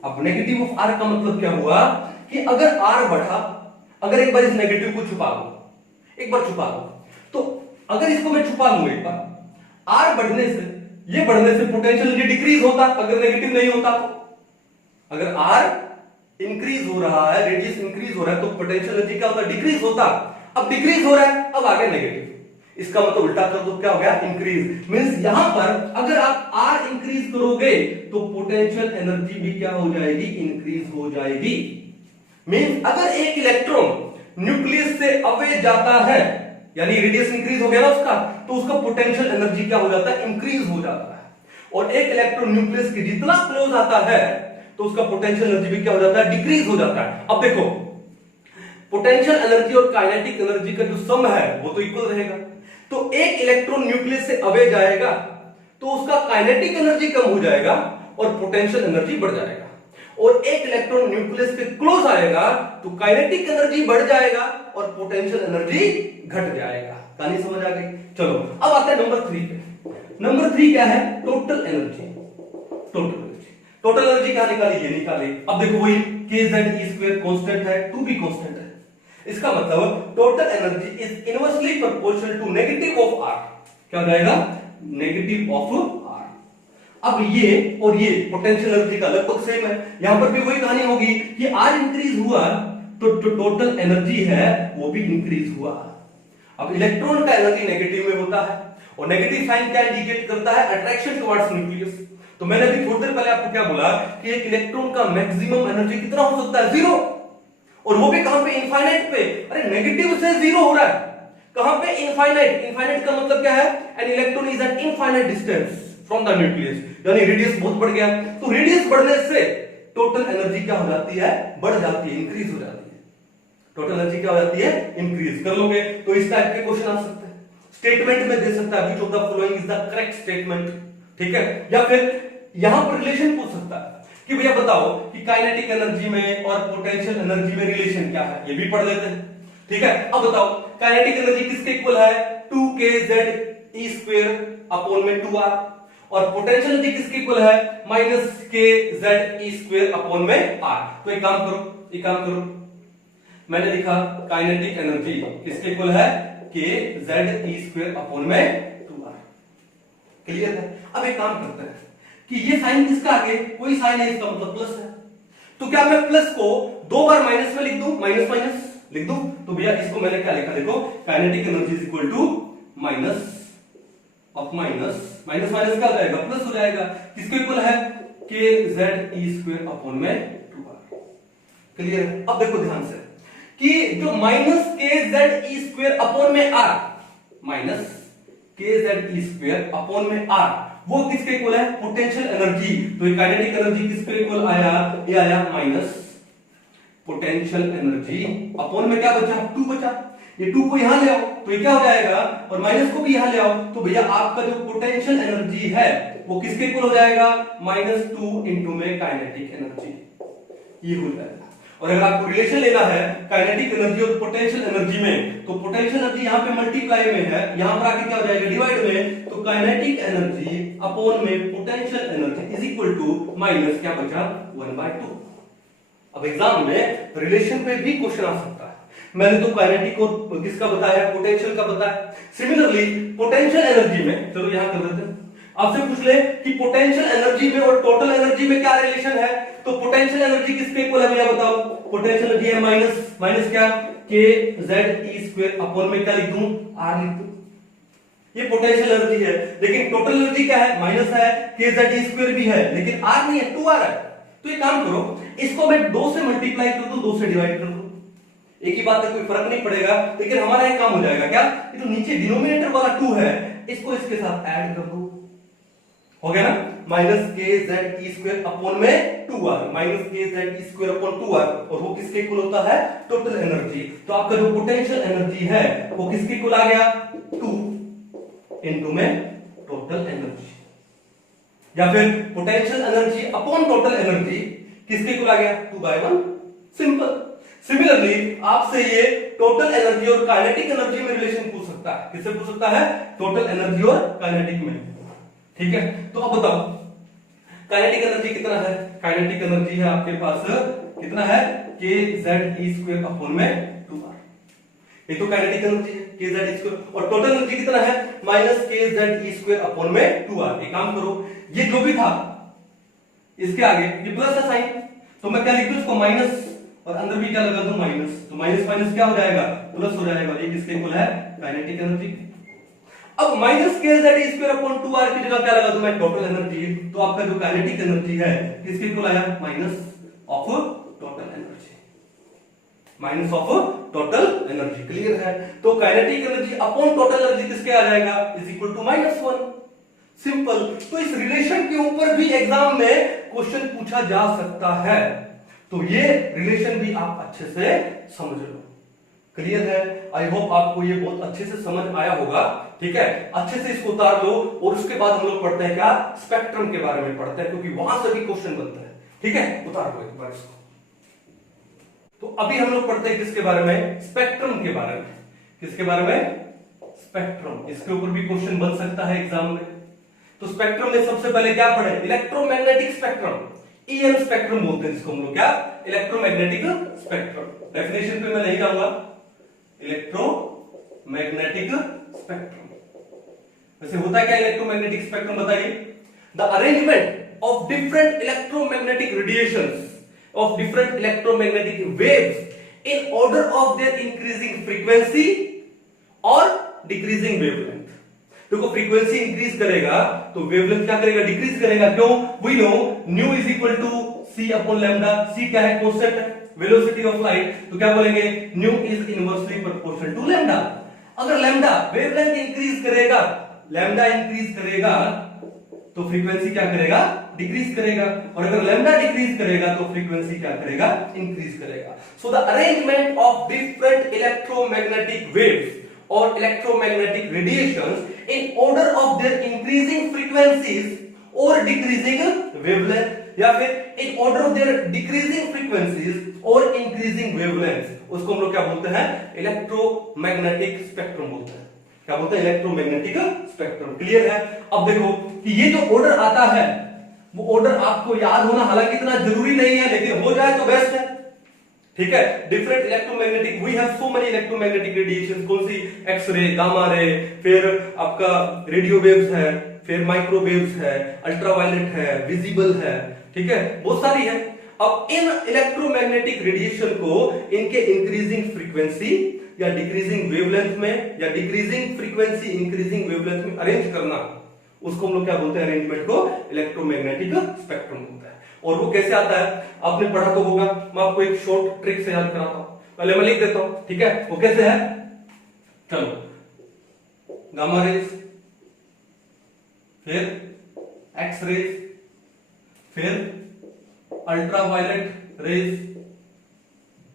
अब नेगेटिव ऑफ r का मतलब क्या हुआ कि अगर r बढ़ा, अगर एक बार इस नेगेटिव को छुपा लो, एक बार छुपा लो, तो अगर इसको मैं छुपा लूं एक बार, r बढ़ने से, ये बढ़ने से पोटेंशियल एनर्जी डिक्रीज होता, अगर नेगेटिव नहीं होता तो। अगर r इंक्रीज हो रहा है, रेडियस इंक्रीज हो रहा है, तो पोटेंशियल एनर्जी क्या होता, डिक्रीज होता। अब डिक्रीज हो रहा है, अब आ गया नेगेटिव, इसका मतलब उल्टा कर दो, क्या हो गया, इंक्रीज। मींस यहां पर अगर आप r इंक्रीज करोगे तो पोटेंशियल एनर्जी भी क्या हो जाएगी, इंक्रीज हो जाएगी। मींस अगर एक इलेक्ट्रॉन न्यूक्लियस से अवे जाता है, यानी रेडियस इंक्रीज हो गया ना उसका, तो उसका पोटेंशियल एनर्जी क्या हो जाता है, इंक्रीज हो जाता है। और एक इलेक्ट्रॉन न्यूक्लियस के जितना क्लोज आता है तो उसका पोटेंशियल एनर्जी भी क्या हो जाता है, डिक्रीज हो जाता है। अब देखो पोटेंशियल एनर्जी और काइनेटिक एनर्जी का जो सम है वो तो इक्वल रहेगा, तो एक इलेक्ट्रॉन न्यूक्लियस से अवे जाएगा तो उसका काइनेटिक एनर्जी कम हो जाएगा और पोटेंशियल एनर्जी बढ़ जाएगा, और एक इलेक्ट्रॉन न्यूक्लियस के क्लोज आएगा तो काइनेटिक एनर्जी बढ़ जाएगा और पोटेंशियल एनर्जी घट जाएगा। कहानी समझ आ गई। चलो अब आता है नंबर 3 पे। नंबर 3 क्या है, total energy. Total energy, total energy क्या निकाली, ये निकाली। अब देखो वही kz² कांस्टेंट है, 2 भी कांस्टेंट है, इसका मतलब total energy is inversely proportional to negative of r। क्या हो जाएगा, नेगेटिव ऑफ r। अब ये और ये पोटेंशियल एनर्जी का लगभग सेम है, यहां पर भी वही कहानी होगी कि r इंक्रीज हुआ तो जो टोटल एनर्जी है वो भी इंक्रीज हुआ। अब इलेक्ट्रॉन का एनर्जी नेगेटिव में होता है और नेगेटिव साइन क्या इंडिकेट करता है, अट्रैक्शन टुवर्ड्स न्यूक्लियस। तो मैंने अभी थोड़ी देर पहले आपको क्या बोला कि एक इलेक्ट्रॉन का मैक्सिमम एनर्जी कितना हो सकता है, 0, और वो भी कहां पे, इनफाइनाइट पे। अरे नेगेटिव से 0 हो रहा है, कहां पे, इनफाइनाइट। इनफाइनाइट का मतलब क्या है, an electron is eight infinite distance from the nucleus, यानी रेडियस बहुत बढ़ गया। तो रेडियस बढ़ने से टोटल एनर्जी क्या हो जाती है, बढ़ जाती है, इंक्रीज हो जाती है। टोटल एनर्जी क्या हो जाती है, इंक्रीज। कर लोगे तो इस टाइप के क्वेश्चन आ सकते हैं, स्टेटमेंट में दे सकता है which of the following is the correct statement, ठीक है। या फिर यहां पर रिलेशन पूछ सकता है कि भैया बताओ कि काइनेटिक एनर्जी में और पोटेंशियल एनर्जी में रिलेशन क्या है, ये भी पढ़ लेते हैं, ठीक है। अब बताओ काइनेटिक एनर्जी किसके इक्वल है, 2kz e² अपॉन में 2r, और पोटेंशियल एनर्जी किसके इक्वल है माइनस के जेड ई स्क्वायर अपॉन में आर। तो एक काम करो मैंने लिखा काइनेटिक एनर्जी किसके इक्वल है के जेड ई स्क्वायर अपॉन में 2r। क्लियर है। अब एक काम करते हैं कि ये साइन किसका आगे कोई साइन है इसका मतलब प्लस है, तो क्या मैं प्लस को दो बार माइनस में लिख दूं, माइनस माइनस लिख दूं। तो भैया इसको मैंने क्या लिखा देखो kinetic energy is equal to minus of minus minus minus क्या हो जाएगा प्लस हो जाएगा, किसके इक्वल है के जेड ई स्क्वायर अपॉन में 2r। क्लियर। अब देखो ध्यान से कि जो माइनस के जेड ई स्क्वायर अपॉन में आर, माइनस के जेड ई स्क्वायर अपॉन में आर वो किसके इक्वल है पोटेंशियल एनर्जी। तो ये काइनेटिक एनर्जी किसके इक्वल आया, ये आया माइनस पोटेंशियल एनर्जी अपॉन में क्या बचा 2 बचा। ये 2 को यहां ले आओ तो ये क्या हो जाएगा और माइनस को भी यहां ले आओ तो भैया आपका जो पोटेंशियल एनर्जी है वो किसके इक्वल हो जाएगा -2 इनटू में काइनेटिक एनर्जी, ये हो जाएगा। और अगर आपको रिलेशन लेना है काइनेटिक एनर्जी और पोटेंशियल एनर्जी में तो पोटेंशियल एनर्जी यहां पे मल्टीप्लाई में है, यहां पर आके क्या हो जाएगा डिवाइड में, तो काइनेटिक एनर्जी अपॉन में potential energy is equal to minus क्या बचा 1/2। अब एग्जाम में रिलेशन पे भी क्वेश्चन आ सकता है। मैंने तो काइनेटिक और किसका बताया पोटेंशियल का बताया। सिमिलरली पोटेंशियल एनर्जी में चलो यहां कर देते हैं, आपसे पूछ ले कि पोटेंशियल एनर्जी में और टोटल एनर्जी में क्या रिलेशन है, तो पोटेंशियल एनर्जी किसके इक्वल है भैया बताओ। पोटेंशियल एनर्जी है माइनस क्या के जेड ई स्क्वायर अपॉन में क्या लिख दूं आर लिख दूं, ये पोटेंशियल एनर्जी है। लेकिन टोटल एनर्जी क्या है माइनस है, के जेड ई स्क्वायर भी है लेकिन आर नहीं है 2r है। तो ये काम करो इसको मैं 2 से मल्टीप्लाई कर दूं 2 से डिवाइड कर दूं, एक ही बात है कोई फर्क नहीं पड़ेगा। लेकिन हमारा एक काम हो जाएगा क्या, ये जो नीचे डिनोमिनेटर वाला 2 है इसको इसके साथ ऐड कर दो, हो गया ना माइनस के जेड ई स्क्वायर अपॉन में 2r, माइनस के z e square upon 2r और वो किसके इक्वल होता है टोटल एनर्जी। तो आपका जो पोटेंशियल एनर्जी है वो किसके इक्वल आ गया 2 इनटू में टोटल एनर्जी, या फिर potential energy upon total energy किसके इक्वल आ गया 2/1। सिंपल। सिमिलरली आपसे ये टोटल एनर्जी और काइनेटिक एनर्जी में रिलेशन पूछ सकता है, किससे पूछ सकता है टोटल एनर्जी और काइनेटिक में। ठीक है। तो अब बताओ काइनेटिक एनर्जी कितना है, काइनेटिक एनर्जी है आपके पास कितना है के जेड ई स्क्वायर अपॉन में 2r, ये तो काइनेटिक एनर्जी है के जेड ई स्क्वायर। और टोटल एनर्जी कितना है माइनस के जेड ई स्क्वायर अपॉन में 2r। एक काम करो ये जो भी था इसके आगे ये प्लस है साइन, तो मैं क्या लिख दूं इसको माइनस और अंदर भी क्या लगा दूं माइनस, तो माइनस माइनस क्या हो जाएगा प्लस हो जाएगा। ये किसके इक्वल है काइनेटिक एनर्जी। अब माइनस के z e square upon 2r की जगह क्या लगा दूं मैं टोटल एनर्जी, तो आपका जो काइनेटिक एनर्जी है किसके इक्वल आया minus of total energy, minus of total energy. Clear है। तो kinetic energy upon total energy किसके आ जाएगा इज इक्वल टू -1। सिंपल। तो इस रिलेशन के ऊपर भी एग्जाम में क्वेश्चन पूछा जा सकता है, तो ये रिलेशन भी आप अच्छे से समझ लो। क्लियर है। आई होप आपको ये बहुत अच्छे से समझ आया होगा। ठीक है, अच्छे से इसको उतार लो और उसके बाद हम लोग पढ़ते हैं क्या स्पेक्ट्रम के बारे में पढ़ते हैं, क्योंकि वहां से भी क्वेश्चन बनता है। ठीक है, उतार लो एक बार इसको। तो अभी हम लोग पढ़ते हैं किसके बारे में स्पेक्ट्रम के बारे में। किसके बारे में स्पेक्ट्रम, इसके ऊपर भी क्वेश्चन बन सकता है एग्जाम में। तो स्पेक्ट्रम में सबसे पहले क्या पढ़े इलेक्ट्रोमैग्नेटिक स्पेक्ट्रम, ईएम स्पेक्ट्रम बोलते हैं जिसको हम लोग क्या इलेक्ट्रोमैग्नेटिक स्पेक्ट्रम। डेफिनेशन पे मैं नहीं जाऊंगा, इलेक्ट्रोमैग्नेटिक स्पेक्ट्रम वैसे होता क्या इलेक्ट्रोमैग्नेटिक स्पेक्ट्रम बताइए। The arrangement of different electromagnetic radiations of different electromagnetic waves in order of their increasing frequency और decreasing wavelength। देखो फ्रीक्वेंसी इंक्रीज करेगा तो वेवलेंथ क्या करेगा डिक्रीज करेगा। क्यों, we know new is equal to C upon lambda. सी क्या है कांस्टेंट है, वेलोसिटी ऑफ लाइट, तो क्या बोलेंगे nu is inversely proportional to lambda. अगर लैम्डा वेवलेंथ इंक्रीज करेगा, लैम्डा इंक्रीज करेगा तो फ्रीक्वेंसी क्या करेगा डिक्रीज करेगा, और अगर लैम्डा डिक्रीज करेगा तो फ्रीक्वेंसी क्या करेगा इंक्रीज करेगा। So the arrangement of different electromagnetic waves और electromagnetic radiations in order of their increasing frequencies और डिक्रीजिंग वेवलेंथ, या फिर in order of their decreasing frequencies और इंक्रीजिंग वेवलेंथ, उसको हम लोग क्या बोलते हैं इलेक्ट्रोमैग्नेटिक स्पेक्ट्रम बोलते हैं। क्या बोलते हैं, इलेक्ट्रोमैग्नेटिक स्पेक्ट्रम। क्लियर है। अब देखो कि ये जो ऑर्डर आता है वो ऑर्डर आपको याद होना हालांकि इतना जरूरी नहीं है, लेकिन हो जाए तो बेस्ट है। ठीक है। Different electromagnetic, we have so many electromagnetic radiation. कौन सी, एक्सरे, गामा रे, फिर आपका रेडियो वेव्स है, फिर माइक्रोवेव्स है, अल्ट्रावायलेट है, विजिबल है। ठीक है, बहुत सारी है। अब इन इलेक्ट्रोमैग्नेटिक रेडिएशन को इनके इंक्रीजिंग फ्रीक्वेंसी या डिक्रीजिंग वेवलेंथ में, या डिक्रीजिंग फ्रीक्वेंसी इंक्रीजिंग वेवलेंथ में अरेंज करना, उसको हम लोग क्या बोलते हैं, अरेंजमेंट को इलेक्ट्रोमैग्नेटिक स्पेक्ट्रम बोलते हैं। और वो कैसे आता है आपने पढ़ा तो होगा, मैं आपको एक शॉर्ट ट्रिक से याद कराता हूं। पहले मैं लिख देता हूं, ठीक है। वो कैसे है, चलो, गामा रेज, फिर एक्स रेज, फिर अल्ट्रावायलेट रेज,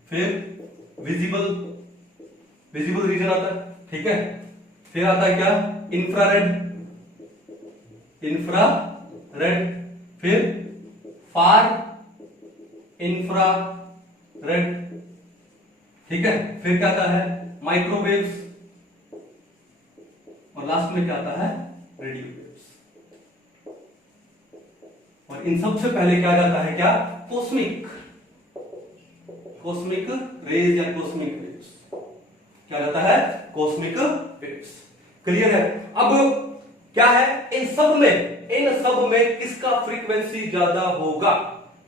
फिर विजिबल रीजन आता है। ठीक है। फिर आता है क्या, इंफ्रारेड, फिर फार इंफ्रारेड। ठीक है। फिर क्या आता है, माइक्रोवेव्स, और लास्ट में क्या आता है, रेडियो वेव्स। और इन सबसे पहले क्या जाता है, क्या, कॉस्मिक रेज या कॉस्मिक वेव्स। क्या जाता है, कॉस्मिक वेव्स। क्लियर है। अब क्या है, इन सब में किसका फ्रीक्वेंसी ज्यादा होगा,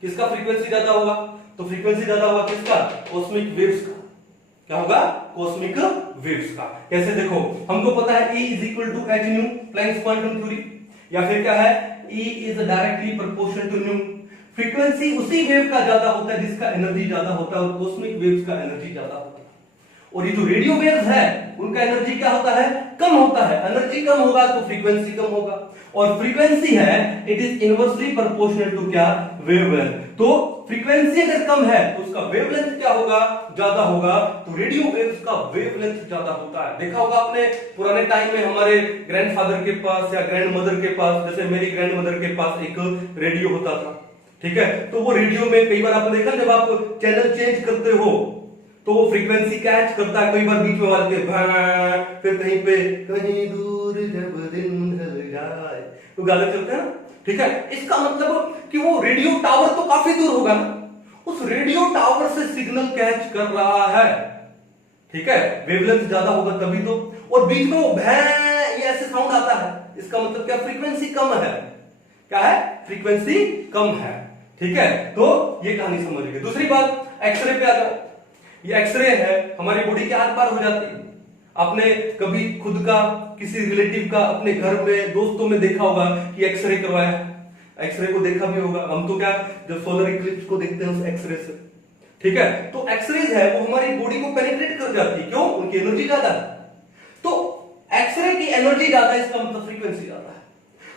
किसका फ्रीक्वेंसी ज्यादा होगा, तो फ्रीक्वेंसी ज्यादा होगा किसका, कॉस्मिक वेव्स का। क्या होगा, कॉस्मिक वेव्स का। कैसे, देखो हमको पता है E is equal to h nu, Planck's quantum theory, या फिर क्या है, E is directly proportional to nu. Frequency उसी वेव का ज्यादा होता है जिसका एनर्जी ज्यादा होता है, और कॉस्मिक वेव्स का एनर्जी ज्यादा होता है। और ये जो रेडियो वेव्स है उनका एनर्जी क्या होता है, कम होता है। एनर्जी कम होगा तो फ्रीक्वेंसी कम होगा, और फ्रीक्वेंसी है it is inversely proportional to क्या, वेवलेंथ। तो फ्रीक्वेंसी अगर कम है तो उसका वेवलेंथ क्या होगा, ज्यादा होगा। तो रेडियो वेव्स का वेवलेंथ ज्यादा होता है। देखा होगा आपने पुराने टाइम में हमारे ग्रैंडफादर के पास या ग्रैंडमदर के पास, जैसे मेरी ग्रैंडमदर के पास एक रेडियो होता था। ठीक है। तो वो रेडियो में कई बार आपने देखा जब आप चैनल चेंज करते हो तो वो फ्रीक्वेंसी कैच करता है, कई बार बीच में वाले फिर कहीं पे, कहीं दूर जब दिन ढल जाए, तो गाने चलते हैं ना। ठीक है। इसका मतलब कि वो रेडियो टावर तो काफी दूर होगा ना, उस रेडियो टावर से सिग्नल कैच कर रहा है। ठीक है। वेवलेंथ ज्यादा होगा तभी तो, और बीच में वो ये ऐसे साउंड आता है, इसका मतलब क्या, फ्रीक्वेंसी कम है। क्या है, फ्रीक्वेंसी कम है। ठीक है। तो ये कहानी समझिए। दूसरी बात, एक्सरे पे आ जाओ। ये एक्सरे है, हमारी बॉडी के आर पार हो जाती है। आपने कभी खुद का, किसी रिलेटिव का अपने घर में, दोस्तों में देखा होगा कि एक्सरे करवाया, एक्सरे को देखा भी होगा। हम तो क्या, जब सोलर इक्लिप्स को देखते हैं उस एक्सरे से। ठीक है। तो एक्सरेज है वो हमारी बॉडी को पेनिट्रेट कर जाती है, क्यों, उनकी एनर्जी ज्यादा है। तो एक्सरे की एनर्जी ज्यादा है, इसका मतलब फ्रीक्वेंसी ज्यादा है।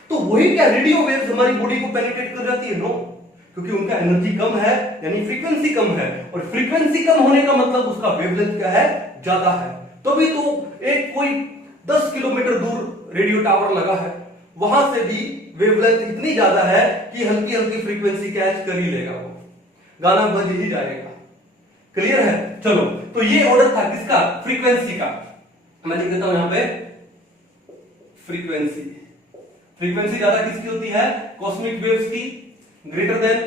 तो वही क्या, रेडियो वेव्स हमारी बॉडी को पेनिट्रेट कर जाती है, नो, क्योंकि उनका एनर्जी कम है, यानी फ्रीक्वेंसी कम है, और फ्रीक्वेंसी कम होने का मतलब उसका वेवलेंथ क्या है, ज्यादा है। तभी तो एक कोई 10 किलोमीटर दूर रेडियो टावर लगा है, वहां से भी वेवलेंथ इतनी ज्यादा है कि हल्की हल्की फ्रीक्वेंसी कैच कर ही लेगा, वो गाना बज ही जाएगा। क्लियर है। चलो, तो ये ऑर्डर था किसका, फ्रीक्वेंसी का। मैं लिख देता हूं यहां पे, फ्रीक्वेंसी ज्यादा किसकी होती है, कॉस्मिक वेव्स की, ग्रेटर देन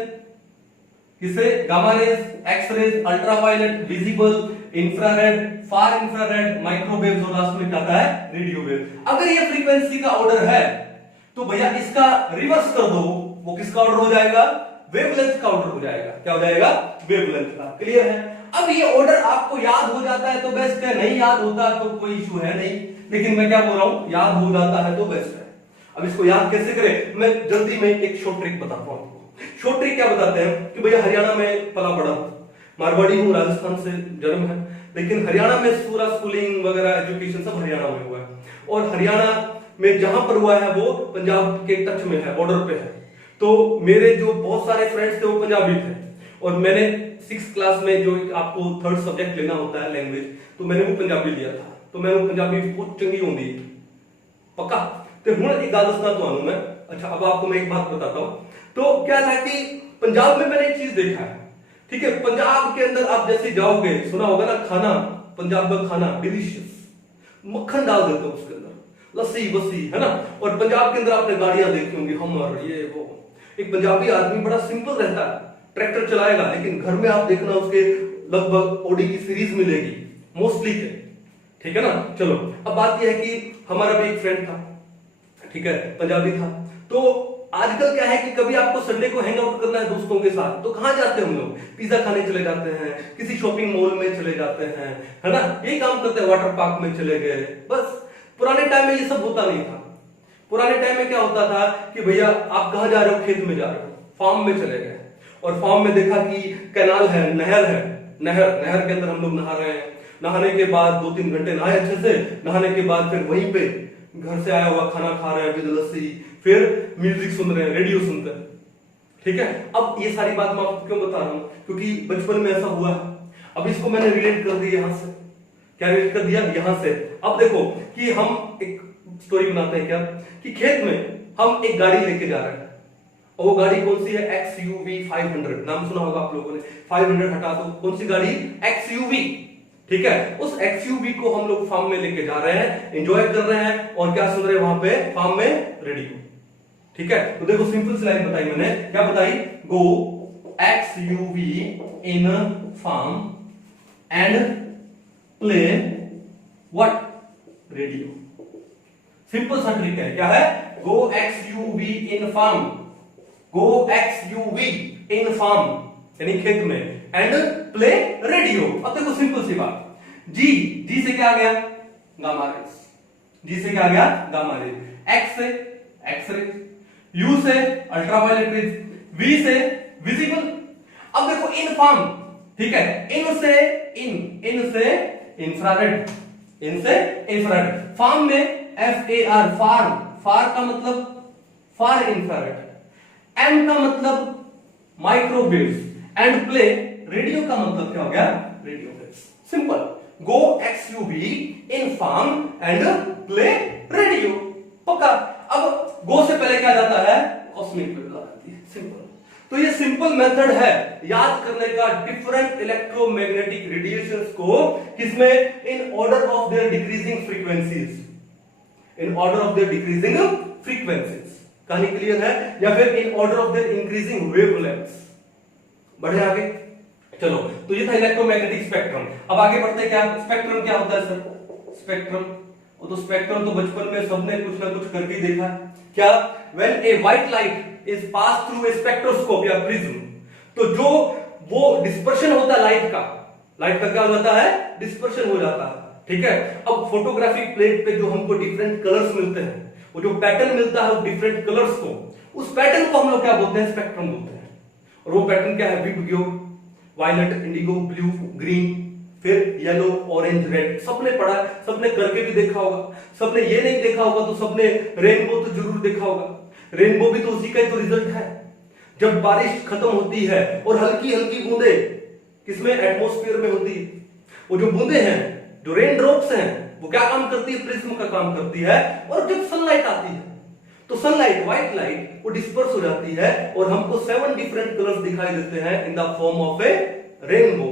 किसे, gamma rays, X rays, ultraviolet, visible, infrared, far infrared, microwaves, और लास्ट में क्या आता है, रेडियो वेव। अगर ये फ्रीक्वेंसी का ऑर्डर है तो भैया इसका रिवर्स कर दो, वो किसका ऑर्डर हो जाएगा, वेवलेंथ का ऑर्डर हो जाएगा। क्या हो जाएगा, वेवलेंथ का। क्लियर है। अब ये ऑर्डर आपको याद हो जाता है तो बेस्ट है, नहीं याद होता तो कोई इशू है नहीं, लेकिन मैं क्या बोल रहा हूं, याद हो जाता है तो बेस्ट है। अब इसको याद कैसे करें, मैं जल्दी में एक शॉर्ट ट्रिक बताता हूं। शॉर्ट ट्रिक क्या बताते हैं कि भैया हरियाणा में पला बड़ा, मारवाड़ी हूं, राजस्थान से जन्म है, लेकिन हरियाणा में पूरा स्कूलिंग वगैरह एजुकेशन सब हरियाणा में हुआ है। और हरियाणा में जहां पर हुआ है वो पंजाब के टच में है, बॉर्डर पे है। तो मेरे जो बहुत सारे फ्रेंड्स थे वो पंजाबी थे, और मैंने 6th क्लास में जो आपको 3rd सब्जेक्ट लेना होता है लैंग्वेज, तो मैंने वो पंजाबी लिया था। तो मैंने पंजाबी बहुत चंगी होंगी पक्का। तो हूं एक गल दसना तुहानू मैं। अच्छा, अब आपको मैं एक बात बताता हूं। तो क्या था कि पंजाब में मैंने एक चीज देखा है। ठीक है। पंजाब के अंदर आप जैसे जाओगे, सुना होगा ना खाना, पंजाब का खाना डिलीशियस, मक्खन डाल देते हैं उसके अंदर, लस्सी बस्सी, है ना। और पंजाब के अंदर आपने गाड़ियां देखी होंगी, हमर ये वो। एक पंजाबी आदमी बड़ा सिंपल रहता है, ट्रैक्टर चलाएगा, लेकिन घर में आप देखना उसके लगभग ऑडी की सीरीज मिलेगी मोस्टली के, ठीक है ना। चलो अब बात यह है कि हमारा भी एक फ्रेंड था, ठीक है, पंजाबी था। तो आजकल क्या है कि कभी आपको संडे को हैंग आउट करना है दोस्तों के साथ, तो कहां जाते हैं हम लोग? पिज्जा खाने चले जाते हैं, किसी शॉपिंग मॉल में चले जाते हैं, है ना, यही काम करते हैं, वाटर पार्क में चले गए, बस। पुराने टाइम में ये सब होता नहीं था। पुराने टाइम में क्या होता था कि भैया आप कहां जा रहे हो? खेत में जा रहे हो, फार्म में चले गए, और फार्म में देखा कि कैनाल है, नहर है, नहर के अंदर हम लोग नहा रहे हैं। नहाने के बाद 2-3 घंटे नहाए अच्छे से, नहाने के बाद फिर वहीं पे घर से आया हुआ खाना खा रहे हैं विद लस्सी, फिर म्यूजिक सुन रहे हैं, रेडियो सुनते हैं, ठीक है। अब ये सारी बात मैं आपको क्यों बता रहा हूं? क्योंकि बचपन में ऐसा हुआ है। अब इसको मैंने रिलेट कर दिया यहां से, क्या रिलेट कर दिया? यहां से। अब देखो कि हम एक स्टोरी बनाते हैं क्या, कि खेत में हम एक गाड़ी लेके जा रहे हैं, और वो गाड़ी कौन सी है? XUV 500, नाम सुना होगा आप लोगों ने। 500 हटा दो, कौन सी गाड़ी? XUV, ठीक है। उस XUV को हम लोग फार्म में लेके जा रहे हैं, एंजॉय कर रहे हैं, और क्या सुन रहे हैं वहां पे फार्म में? रेडियो, ठीक है। तो देखो सिंपल सी लाइन बताई मैंने, क्या बताई? Go XUV in farm and play what? Radio. Simple सा ट्रिक है, क्या है? Go XUV in farm, go XUV in farm यानी खेत में, एंड प्ले रेडियो। अब देखो सिंपल सी बात, जी से क्या आ गया? गामा रेज, जी से क्या आ गया? गामा रेज, एक्स से एक्स रेज, यू से अल्ट्रावायलेट रेज, वी से विजिबल। अब देखो इन फार्म, ठीक है, इन से इंफ्रारेड, इन से इंफ्रारेड। फार्म में FAR, फार का मतलब फार इंफ्रारेड, एम का मतलब माइक्रोवेव्स, एंड प्ले रेडियो का मतलब क्या हो गया? Radio waves. Simple, go XUV in farm and play radio, पक्का। अब गो से पहले क्या जाता है? कॉस्मिक वेव आती है, सिंपल। तो ये सिंपल मेथड है याद करने का डिफरेंट इलेक्ट्रोमैग्नेटिक रेडिएशंस को, किसमें? इन order of their decreasing frequencies, in order of their decreasing frequencies. कहानी क्लियर है? या फिर in order of their increasing wavelengths. बढ़े आगे, चलो। तो ये था इलेक्ट्रोमैग्नेटिक स्पेक्ट्रम। अब आगे बढ़ते, क्या स्पेक्ट्रम क्या होता है सर? स्पेक्ट्रम, तो स्पेक्ट्रम तो बचपन में सबने कुछ ना कुछ करके देखा है। क्या? When a white light is pass through a spectroscope या प्रिज्म, तो जो वो डिस्पर्शन होता है लाइट का क्या हो जाता है? डिस्पर्शन हो जाता है, ठीक है। अब फोटोग्राफिक प्लेट पे जो हमको डिफरेंट कलर्स मिलते हैं, वो जो पैटर्न मिलता है डिफरेंट कलर्स को, उस पैटर्न को हम लोग क्या बोलते हैं? स्पेक्ट्रम बोलते हैं। और वो पैटर्न क्या है? विबग्यो, वायलेट, इंडिगो, ब्लू, ग्रीन, फिर येलो, ऑरेंज, रेड। सबने पढ़ा, सबने करके भी देखा होगा। सबने ये नहीं देखा होगा तो सबने रेनबो तो जरूर देखा होगा। रेनबो भी तो उसी का ही तो रिजल्ट है। जब बारिश खत्म होती है और हल्की हल्की बूंदे किसमें? एटमॉस्फेयर में होती है। वो जो बूंदे हैं, जो रेन ड्रॉप्स हैं, वो क्या काम करती है? प्रिज्म का काम करती है। और जब सनलाइट आती है तो सनलाइट, व्हाइट लाइट, वो डिस्पर्स हो जाती है और हमको 7 डिफरेंट कलर्स दिखाई देते हैं in the form of A rainbow,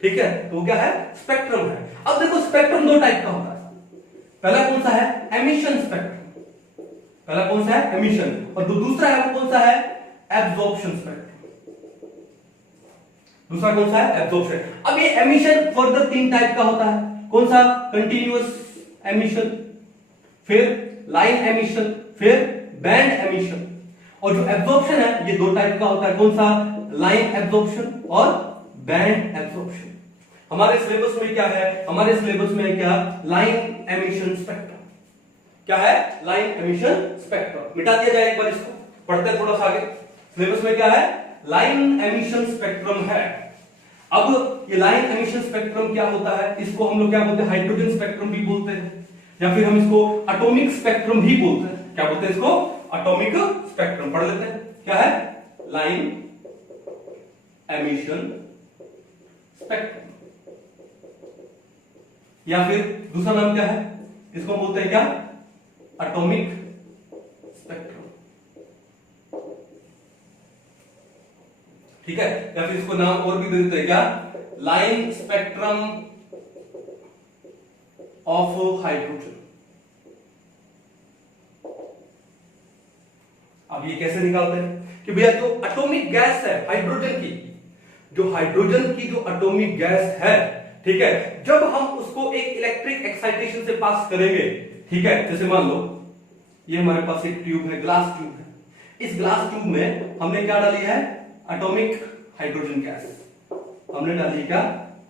ठीक है। तो वो क्या है? स्पेक्ट्रम है। अब देखो स्पेक्ट्रम 2 टाइप का होता है। पहला कौन सा है? Emission spectrum. पहला कौन सा है? एमिशन। और जो दूसरा है वो कौन सा है? Absorption spectrum. दूसरा कौन सा है? एब्जॉर्प्शन। अब ये एमिशन फर्दर 3 टाइप का होता है। कौन सा? कंटिन्यूअस एमिशन, फिर लाइन एमिशन, फिर बैंड एमिशन। और जो एब्जॉर्प्शन है ये 2 टाइप का होता है। कौन सा? लाइन एब्जॉर्प्शन और बैंड एब्जॉर्प्शन। हमारे सिलेबस में क्या है? हमारे सिलेबस में क्या? Line emission spectrum. क्या है? Line emission spectrum. मिटा दिया जाए एक बार इसको, पढ़ते हैं थोड़ा सा आगे। सिलेबस में क्या है? लाइन एमिशन स्पेक्ट्रम है। अब ये लाइन एमिशन स्पेक्ट्रम क्या होता है? इसको हम लोग क्या बोलते हैं? हाइड्रोजन स्पेक्ट्रम भी बोलते हैं, या फिर हम इसको एटॉमिक स्पेक्ट्रम भी बोलते हैं। क्या बोलते हैं इसको? Atomic spectrum. पढ़ लेते हैं, क्या है? लाइन एमिशन स्पेक्ट्रम, या फिर दूसरा नाम क्या है? इसको बोलते हैं क्या? एटॉमिक स्पेक्ट्रम, ठीक है। या फिर इसको नाम और भी दे देते हैं क्या? Line spectrum of hydrogen. अब ये कैसे निकालते हैं कि भैया जो एटॉमिक गैस है हाइड्रोजन की, जो हाइड्रोजन की जो एटॉमिक गैस है, ठीक है, जब हम उसको एक इलेक्ट्रिक एक्साइटेशन से पास करेंगे, ठीक है, जैसे मान लो ये हमारे पास एक ट्यूब है, ग्लास ट्यूब है, इस ग्लास ट्यूब में हमने क्या डाली है, एटॉमिक हाइड्रोजन गैस, हमने डाली क्या,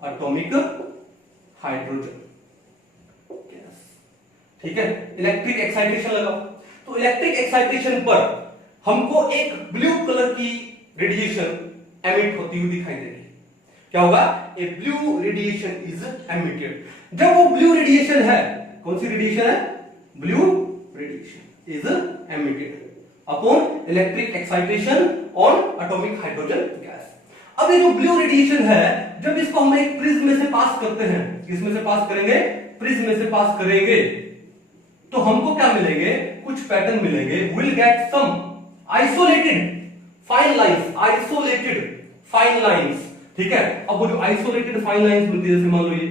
एटॉमिक हाइड्रोजन गैस, ठीक है, इलेक्ट्रिक एक्साइटेशन लगाओ, तो इलेक्ट्रिक एक्साइटेशन पर हमको एक ब्लू कलर की रेडिएशन एमिट होती हुई दिखाई देगी। क्या होगा, ए ब्लू रेडिएशन इज एमिटेड। जब वो ब्लू रेडिएशन है, कौन सी रेडिएशन है, blue radiation is emitted upon electric excitation on atomic hydrogen gas. अब ये जो ब्लू रेडिएशन है, जब इसको हम एक प्रिज्म में से पास करते हैं, किसमें से पास करेंगे, प्रिज्म में से पास करेंगे, तो हमको क्या मिलेंगे, कुछ पैटर्न मिलेंगे, will get some isolated fine lines, isolated fine lines, ठीक है। अब वो जो आइसोलेटेड फाइन लाइंस मिलती है, जैसे मान लो ये,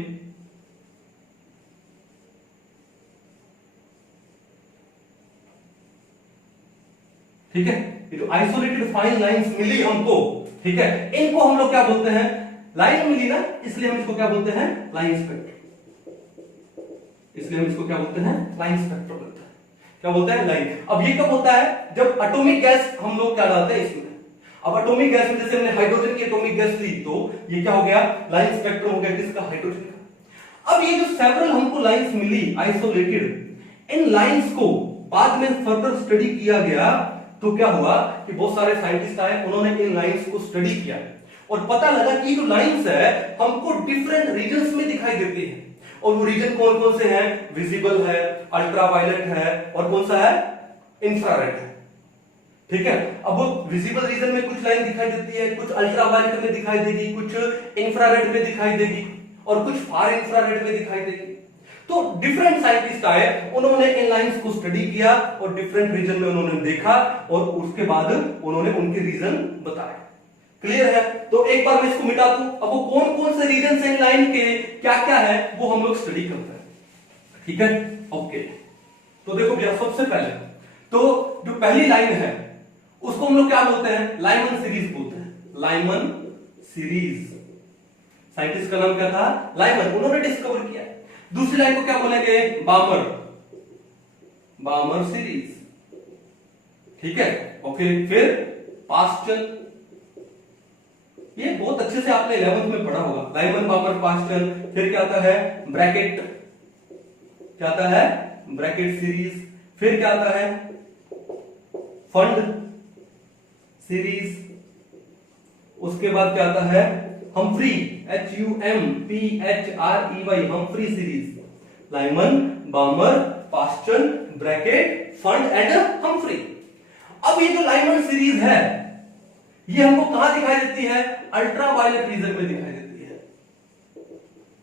ठीक है, ये जो आइसोलेटेड फाइन लाइंस मिली हमको, ठीक है, इनको हम लोग क्या बोलते हैं, लाइन मिली ना, इसलिए हम इसको क्या बोलते हैं, लाइन स्पेक्ट्रम, इसलिए हम इसको क्या बोलते हैं, लाइन स्पेक्ट्रम बोलते हैं। क्या बोलते हैं, लाइन। अब ये कब होता है, जब एटॉमिक गैस हम लोग क्या डालते हैं इसमें। अब एटॉमिक गैस में जैसे हमने हाइड्रोजन की एटॉमिक गैस ली, तो ये क्या हो गया, लाइन स्पेक्ट्रम हो गया किसका, हाइड्रोजन का। अब ये जो सेवरल हमको लाइंस मिली आइसोलेटेड, इन लाइंस को बाद में फर्दर स्टडी किया गया, तो क्या हुआ कि बहुत सारे साइंटिस्ट आए, उन्होंने इन लाइंस को स्टडी किया और पता लगा कि जो लाइंस है हमको डिफरेंट रीजन्स में दिखाई देती है, और वो रीजन कौन कौन से हैं, विजिबल है, अल्ट्रावायलेट है, और कौन सा है, इंफ्रारेड है, ठीक है। अब वो विजिबल रीजन में कुछ लाइन दिखाई देती है, कुछ अल्ट्रावायलेट में दिखाई देगी, कुछ इंफ्रारेड में दिखाई देगी, और कुछ फार इंफ्रारेड में दिखाई देगी। तो डिफरेंट साइंटिस्ट आए, उन्होंने इन लाइंस को स्टडी किया और डिफरेंट रीजन में उन्होंने देखा, और उसके बाद उन्होंने उनके रीजन बताए। क्लियर है, तो एक बार मैं इसको मिटा दूं। अब वो कौन कौन से रीजन इन लाइन के क्या क्या है, वो हम लोग स्टडी करते हैं, ठीक है, ओके। तो देखो भैया, सबसे पहले तो जो पहली लाइन है उसको हम लोग क्या बोलते हैं, लाइमन सीरीज बोलते हैं, लाइमन सीरीज। साइंटिस्ट का नाम क्या था, लाइमन, उन्होंने डिस्कवर किया। दूसरी लाइन को क्या बोलेंगे, बामर, बामर सीरीज, ठीक है, ओके। फिर पास्टल, ये बहुत अच्छे से आपने 11th में पढ़ा होगा, लाइमन, बामर, पास्टल। फिर क्या आता है, ब्रैकेट, क्या आता है, ब्रैकेट सीरीज। फिर क्या आता है, फंड सीरीज। उसके बाद क्या आता है, Humphry, HUMPHREY, Humphry series. Lyman, बामर, pastel, bracket, fund and Humphry. अब ये जो लाइमन सीरीज है, ये हमको कहां दिखाई देती है, अल्ट्रावायलेट रीजन में दिखाई देती है।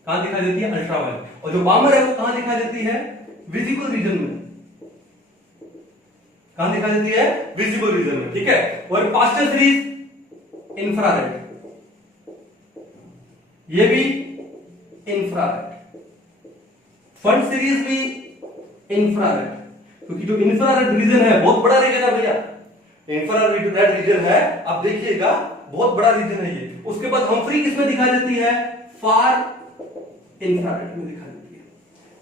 कहां दिखाई देती है, अल्ट्रावायलेट। और जो बामर है वो कहां दिखाई देती है, विजिबल रीजन में। कहां दिखाई देती है, विजिबल रीजन में, ठीक है। और पास्टल सीरीज इंफ्रारेड, ये भी इंफ्रारेड। फंड सीरीज भी इंफ्रारेड, क्योंकि जो इंफ्रारेड रीजन है बहुत बड़ा रीजन है भैया, इंफ्रारेड रीजन है, आप देखिएगा बहुत बड़ा रीजन है ये। उसके बाद हम्फ्री किसमें दिखाई देती है, फार इंफ्रारेड में दिखाई देती है,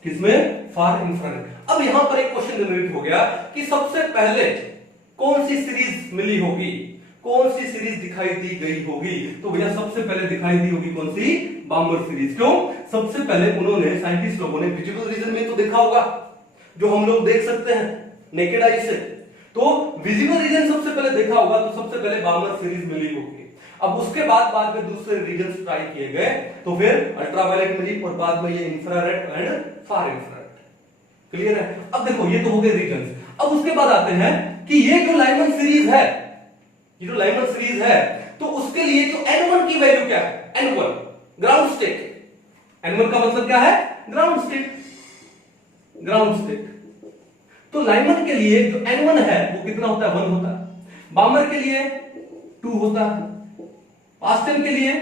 किसमें, फार इंफ्रारेड। अब यहां पर एक क्वेश्चन जनरेट हो गया कि सबसे पहले कौन सी सीरीज मिली होगी, कौन सी सीरीज दिखाई दी गई होगी। तो भैया सबसे पहले दिखाई दी होगी कौन सी, बामर सीरीज। क्यों, सबसे पहले उन्होंने, साइंटिस्ट लोगों ने विजिबल रीजन में तो देखा होगा, जो हम लोग देख सकते हैं नेकेड आई से, तो विजिबल रीजन सबसे पहले देखा होगा, तो सबसे पहले बामर सीरीज मिली होगी। अब उसके बाद में दूसरे रीजन ट्राई किए गए, तो फिर अल्ट्रावायलेट मिली, और बाद में ये infrared and far infrared. Clear है। अब देखो ये तो हो गए रीजन। अब उसके बाद आते हैं कि ये जो लाइमन सीरीज है, ये जो लाइमन सीरीज है, तो उसके लिए जो N1 की वैल्यू क्या है, N1 ग्राउंड स्टेट। N1 का मतलब क्या है, ग्राउंड स्टेट, ग्राउंड स्टेट। तो लाइमन के लिए जो N1 है वो कितना होता है, 1 होता है। बामर के लिए 2 होता है, पास्टल के लिए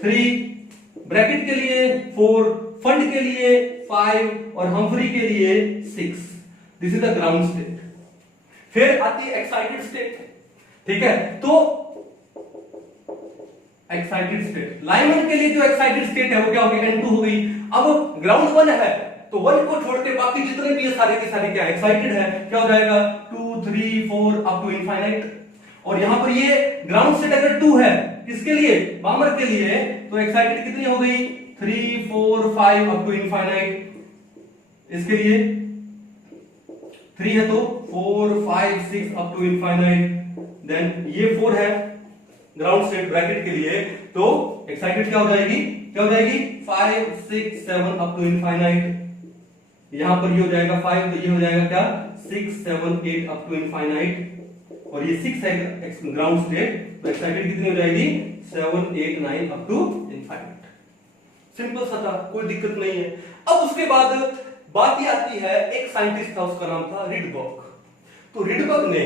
3, ब्रैकेट के लिए 4, फंड के लिए 5 और हम्फ्री के लिए 6। This is the ground state. फिर आती है एक्साइटेड स्टेट, ठीक है। तो एक्साइटेड स्टेट, लाइमन के लिए जो एक्साइटेड स्टेट है वो क्या होगी, N2 हो गई। अब ग्राउंड 1 है तो 1 को छोड़ के बाकी जितने भी है सारे के सारे क्या एक्साइटेड है, क्या हो जाएगा 2 3 4 अप टू इनफाइनाइट। और यहां पर ये ग्राउंड स्टेट अगर 2 है किसके लिए, बामर के लिए, तो एक्साइटेड कितनी हो गई 3 4 5 अप टू इनफाइनाइट। इसके लिए 3 है तो 4 5 6 अप टू इनफाइनाइट। देन ये 4 है ग्राउंड स्टेट ब्रैकेट के लिए, तो एक्साइटेड क्या हो जाएगी, क्या हो जाएगी 5 6 7 अप टू इनफाइनाइट। यहां पर ये हो जाएगा 5 तो ये हो जाएगा क्या 6 7 8 अप टू इनफाइनाइट। और ये 6 है ग्राउंड स्टेट, तो एक्साइटेड कितनी हो जाएगी 7 8 9 अप टू इनफाइनाइट। सिंपल सा था, कोई दिक्कत नहीं है। अब उसके बाद बात ये आती है, एक साइंटिस्ट था उसका नाम था रिडबर्ग। तो रिडबर्ग ने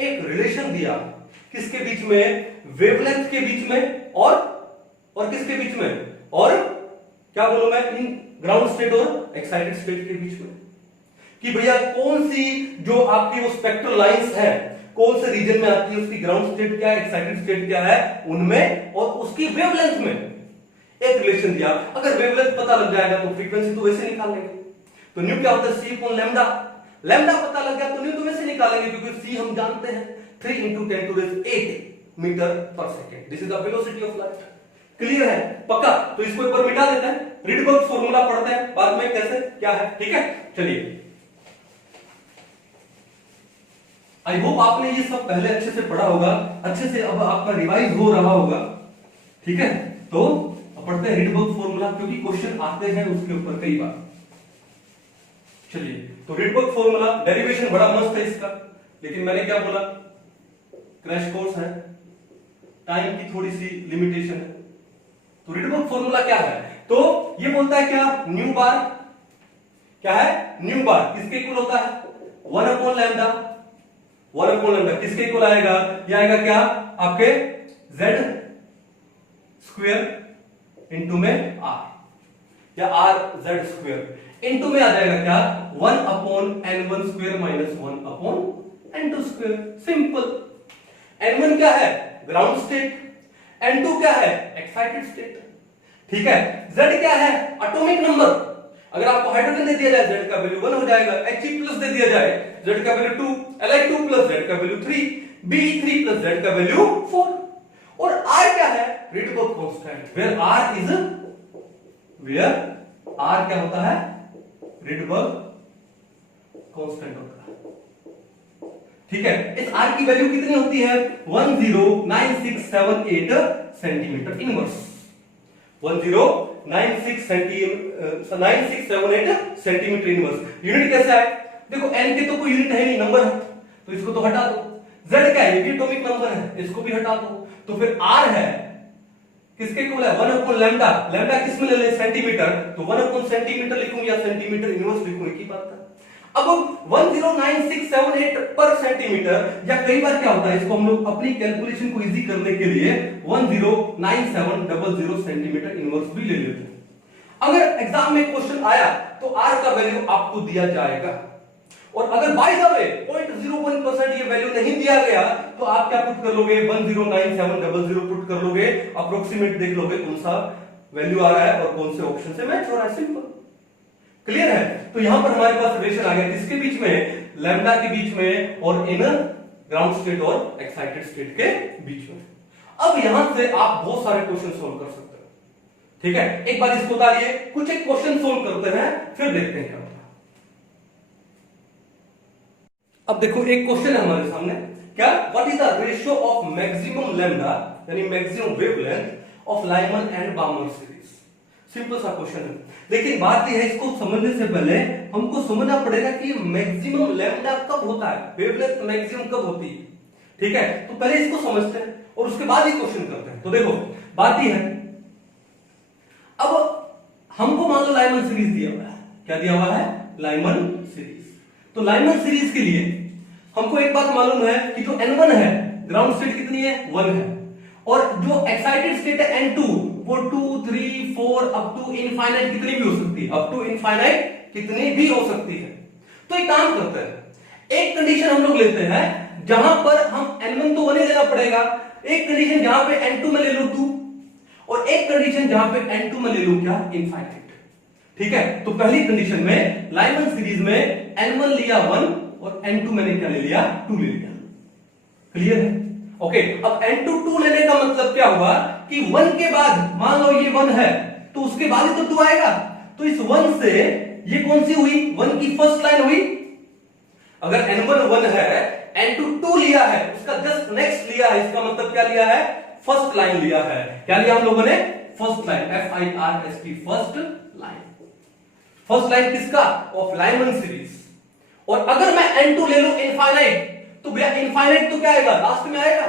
एक रिलेशन दिया किसके बीच में, वेवलेंथ के बीच में और किसके बीच में, और क्या बोलूं मैं, इन ग्राउंड स्टेट और एक्साइटेड स्टेट के बीच में, कि भैया कौन सी जो आपकी वो स्पेक्ट्रल लाइंस है कौन से रीजन में आती है, उसकी ग्राउंड स्टेट क्या है, एक्साइटेड स्टेट क्या है, उनमें और उसकी वेवलेंथ में एक रिलेशन दिया। अगर वेवलेंथ पता लग जाएगा तो फ्रीक्वेंसी तो वैसे निकाल लेंगे। तो न्यू क्या होता है C अपॉन लैम्डा, लैम्डा पता लग गया तो न्यू तो वैसे निकालेंगे क्योंकि C हम जानते हैं 3 × 10⁸ मीटर पर second. This is the velocity of light. Clear है, पक्का। तो इसको एक बार मिटा देते हैं, रिडबर्ग फॉर्मूला पढ़ते हैं बाद में कैसे क्या है, ठीक है। चलिए, आई होप आपने ये सब पहले अच्छे से पढ़ा होगा, अच्छे से अब आपका रिवाइज हो रहा होगा, ठीक है। तो पढ़ते हैं रिडबर्ग फॉर्मूला, क्योंकि क्वेश्चन आते हैं उसके ऊपर कई बार। चलिए, तो रिडबर्ग फॉर्मूला डेरिवेशन बड़ा मस्त है इसका, लेकिन मैंने क्या बोला, क्रैश कोर्स है, टाइम की थोड़ी सी लिमिटेशन है। तो रिडबर्ग फॉर्मूला क्या है, तो ये बोलता है क्या, न्यू बार क्या है, न्यू बार किसके इक्वल होता है 1 अपॉन लैम्डा, 1 अपॉन लैम्डा किसके इक्वल आएगा, ये आएगा क्या आपके z स्क्वायर इनटू में r, या r z स्क्वायर इनटू में आ जाएगा क्या 1 upon n1 square minus 1 upon n2 square. Simple. n1 क्या है, ग्राउंड स्टेट, n2 क्या है, एक्साइटेड स्टेट, ठीक है। z क्या है, एटॉमिक नंबर। अगर आपको हाइड्रोजन दे दिया जाए z का वैल्यू 1 हो जाएगा, He+ दे दिया जाए z का वैल्यू 2, Li2 प्लस z का वैल्यू 3, Be3 प्लस z का वैल्यू 4। और r क्या है, रिडबर्ग कांस्टेंट, वेयर r क्या होता है, रिडबर्ग कांस्टेंट होता है, ठीक है। इस r की वैल्यू कितनी होती है 109678 centimetre inverse, 9678 centimetre inverse. Unit कैसे आए, देखो n की तो कोई यूनिट है नहीं, नंबर है, तो इसको तो हटा दो। z क्या है, ये भी एटॉमिक नंबर है, इसको भी हटा दो। तो फिर r है किसके इक्वल है 1 अपॉन लैम्डा, लैम्डा किस में ले ले, सेंटीमीटर, तो 1 अपॉन सेंटीमीटर लिखूं या सेंटीमीटर इनवर्स लिखूं, एक ही बात है। अब 109678 पर सेंटीमीटर, या कई बार क्या होता है, इसको हम लोग अपनी कैलकुलेशन को इजी करने के लिए 109700 सेंटीमीटर इनवर्स भी ले लेते हैं। अगर एग्जाम में क्वेश्चन आया तो r का वैल्यू आपको दिया जाएगा, और अगर बाय द वे 0.01% ये वैल्यू नहीं दिया गया तो आप क्या पुट कर लोगे 109700 पुट कर लोगे, अप्रोक्सीमेट देख लोगे कौन सा वैल्यू आ रहा है और कौन से ऑप्शन से मैच हो रहा है। सिंपल। क्लियर है। तो यहां पर हमारे पास रिलेशन आ गया किसके बीच में, लैम्डा के बीच में और इन ग्राउंड स्टेट और एक्साइटेड स्टेट के बीच में। अब यहां से आप बहुत सारे क्वेश्चन सोल्व कर सकते हो, ठीक है। एक बार इसको उतारिए, कुछ एक क्वेश्चन सोल्व करते हैं, फिर देखते हैं क्या होता है। अब देखो एक क्वेश्चन है हमारे सामने, क्या, what is the ratio of maximum lambda यानी maximum wavelength of Lyman and Balmer series. Simple सा क्वेश्चन है, लेकिन बात यह है इसको समझने से पहले हमको समझना पड़ेगा कि मैक्सिमम लैम्डा कब होता है, वेवलेंथ मैक्सिमम कब होती है, ठीक है। तो पहले इसको समझते हैं और उसके बाद ही क्वेश्चन करते हैं। तो देखो बात यह है, अब हमको मान लो लाइमन सीरीज दिया हुआ है, क्या दिया हुआ है, लाइमन सीरीज। तो लाइमन सीरीज के लिए हमको एक बात मालूम है कि जो n1 है ग्राउंड स्टेट कितनी है 1 है, और जो एक्साइटेड स्टेट है n2 वो 2 3 4 अप टू इनफाइनाइट कितनी भी हो सकती है, अप टू इनफाइनाइट कितनी भी हो सकती है। तो एक काम करते हैं, एक कंडीशन हम लोग लेते हैं जहां पर हम n1 तो 1 ही लेना पड़ेगा, एक कंडीशन जहां पे n2 में ले लो 2 और एक कंडीशन जहां पे n2 में ले लो क्या, इनफाइनाइट। ठीक है, तो पहली कंडीशन में लाइमन सीरीज में n1 लिया 1 और n2 मैंने क्या ले लिया, 2 ले लिया। क्लियर है? ओके, अब n2 2 लेने का मतलब क्या हुआ कि 1 के बाद मान लो ये 1 है तो उसके बाद ही तो 2 आएगा, तो इस 1 से ये कौन सी हुई, 1 की फर्स्ट लाइन हुई। अगर n1 1 है, n2 2 लिया है, उसका जस्ट नेक्स्ट लिया है, इसका मतलब क्या लिया है, फर्स्ट लाइन लिया है। क्या लिया हम लोगों ने, first line, FIRST, first line. First line किसका, ऑफ लाइमन सीरीज। और अगर मैं n2 ले लूं इनफाइनाइट, तो भैया इनफाइनाइट तो क्या आएगा, लास्ट में आएगा,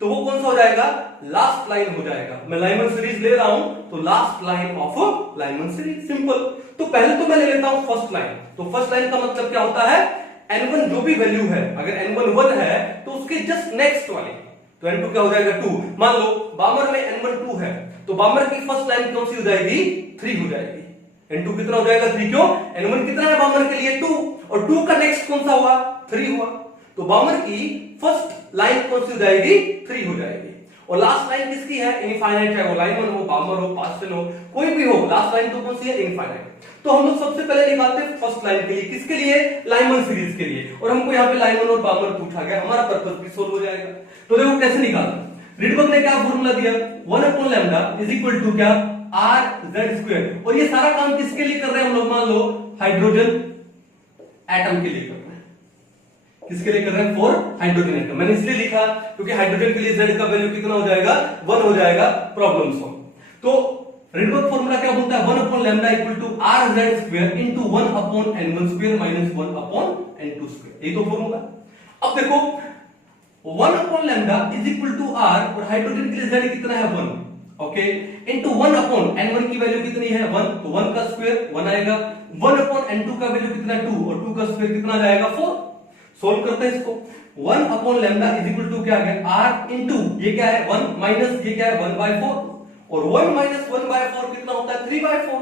तो वो कौन सा हो जाएगा, लास्ट लाइन हो जाएगा। मैं लाइमन सीरीज ले रहा हूं तो last line of Lyman series, simple. तो पहले तो मैं ले लेता हूं फर्स्ट लाइन। तो फर्स्ट लाइन का मतलब क्या होता है, n1 जो भी वैल्यू है, अगर n1 1 है तो उसके जस्ट नेक्स्ट वाली, तो n2 क्या हो जाएगा, 2। मान लो बामर में n1 2 है तो बामर की फर्स्ट लाइन कौन सी हो जाएगी, 3 हो जाएगी। n2 कितना हो जाएगा, 3, क्यों, n1 कितना है बामर के लिए, 2, और 2 का नेक्स्ट कौन सा हुआ, 3 हुआ, तो बामर की फर्स्ट लाइन कौन सी हो जाएगी, 3 हो जाएगी। और लास्ट लाइन किसकी है, इनफाइनाइट है, वो लाइमन हो, बामर हो, पास्टन हो, कोई भी हो, लास्ट लाइन तो कौन सी है, इनफाइनाइट। तो हम लोग सबसे पहले निकालते हैं फर्स्ट लाइन के लिए, किसके लिए, लाइमन सीरीज के लिए। और हमको यहाँ पे लाइमन और बामर पूछा गया, हमारा पर्पस भी सोल्व हो जाएगा। तो देखो कैसे निकालना, रिडबर्ग ने क्या फॉर्मूला दिया, 1/λ इज इक्वल टू क्या, R/Z²। और ये सारा काम किसके लिए कर रहे हैं हम लोग, मान लो हाइड्रोजन एटम के लिए कर रहे हैं। किसके लिए कर रहे हैं, फॉर हाइड्रोजन एटम। मैंने इसलिए लिखा क्योंकि हाइड्रोजन के लिए Z का वैल्यू कितना हो जाएगा, 1 हो जाएगा, प्रॉब्लम सॉल्व। तो रिडबर्ग फॉर्मूला क्या बोलता है, 1/λ equal to RZ² into 1/n1² minus 1/n2²। यही तो फॉर्मूला। अब देखो 1/λ इज इक्वल टू R, और हाइड्रोजन के लिए Z कितना है, 1, ओके, इनटू 1/n1 की वैल्यू कितनी है, 1, तो 1 का स्क्वायर 1 आएगा, 1/n2 का वैल्यू कितना है, 2, और 2 का स्क्वायर कितना आ जाएगा, 4। सोल्व करते हैं इसको, 1/λ इज इक्वल टू क्या आ गया, R इनटू ये क्या है 1 माइनस ये क्या है 1/4, और 1 माइनस 1/4 कितना होता है, 3/4।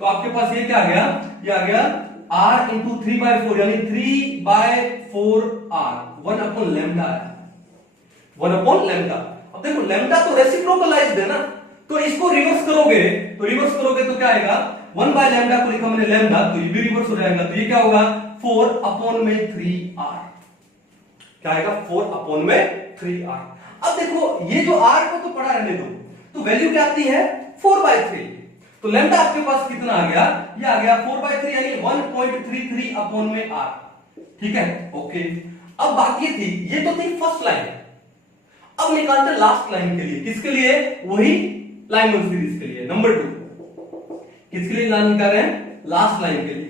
तो आपके पास ये क्या आ गया, ये आ गया R इंटू 3/4, यानी 3/4R, 1/λ है, 1/λ। अब देखो लैम्डा तो रेसिप्रोकलाइज्ड है ना, तो इसको रिवर्स करोगे, तो क्या आएगा, 1/λ को लिखा मैंने लैम्डा, तो ये भी रिवर्स हो जाएगा, तो ये क्या होगा, 4/3R। क्या आएगा, 4/3R। अब देखो ये जो R को तो पढ़ा रहने दो, तो वैल्यू क्या आती है, 4/3। तो लैम्डा आपके पास कितना आ गया, ये आ गया 4/3, यानी 1.33/R। ठीक है, ओके। अब बात ये थी, ये तो थी फर्स्ट लाइन। अब निकालते हैं लास्ट लाइन के लिए, किसके लिए, वही लाइमन सीरीज के लिए, नंबर 2। किसके लिए निकाल रहे हैं, लास्ट लाइन के लिए।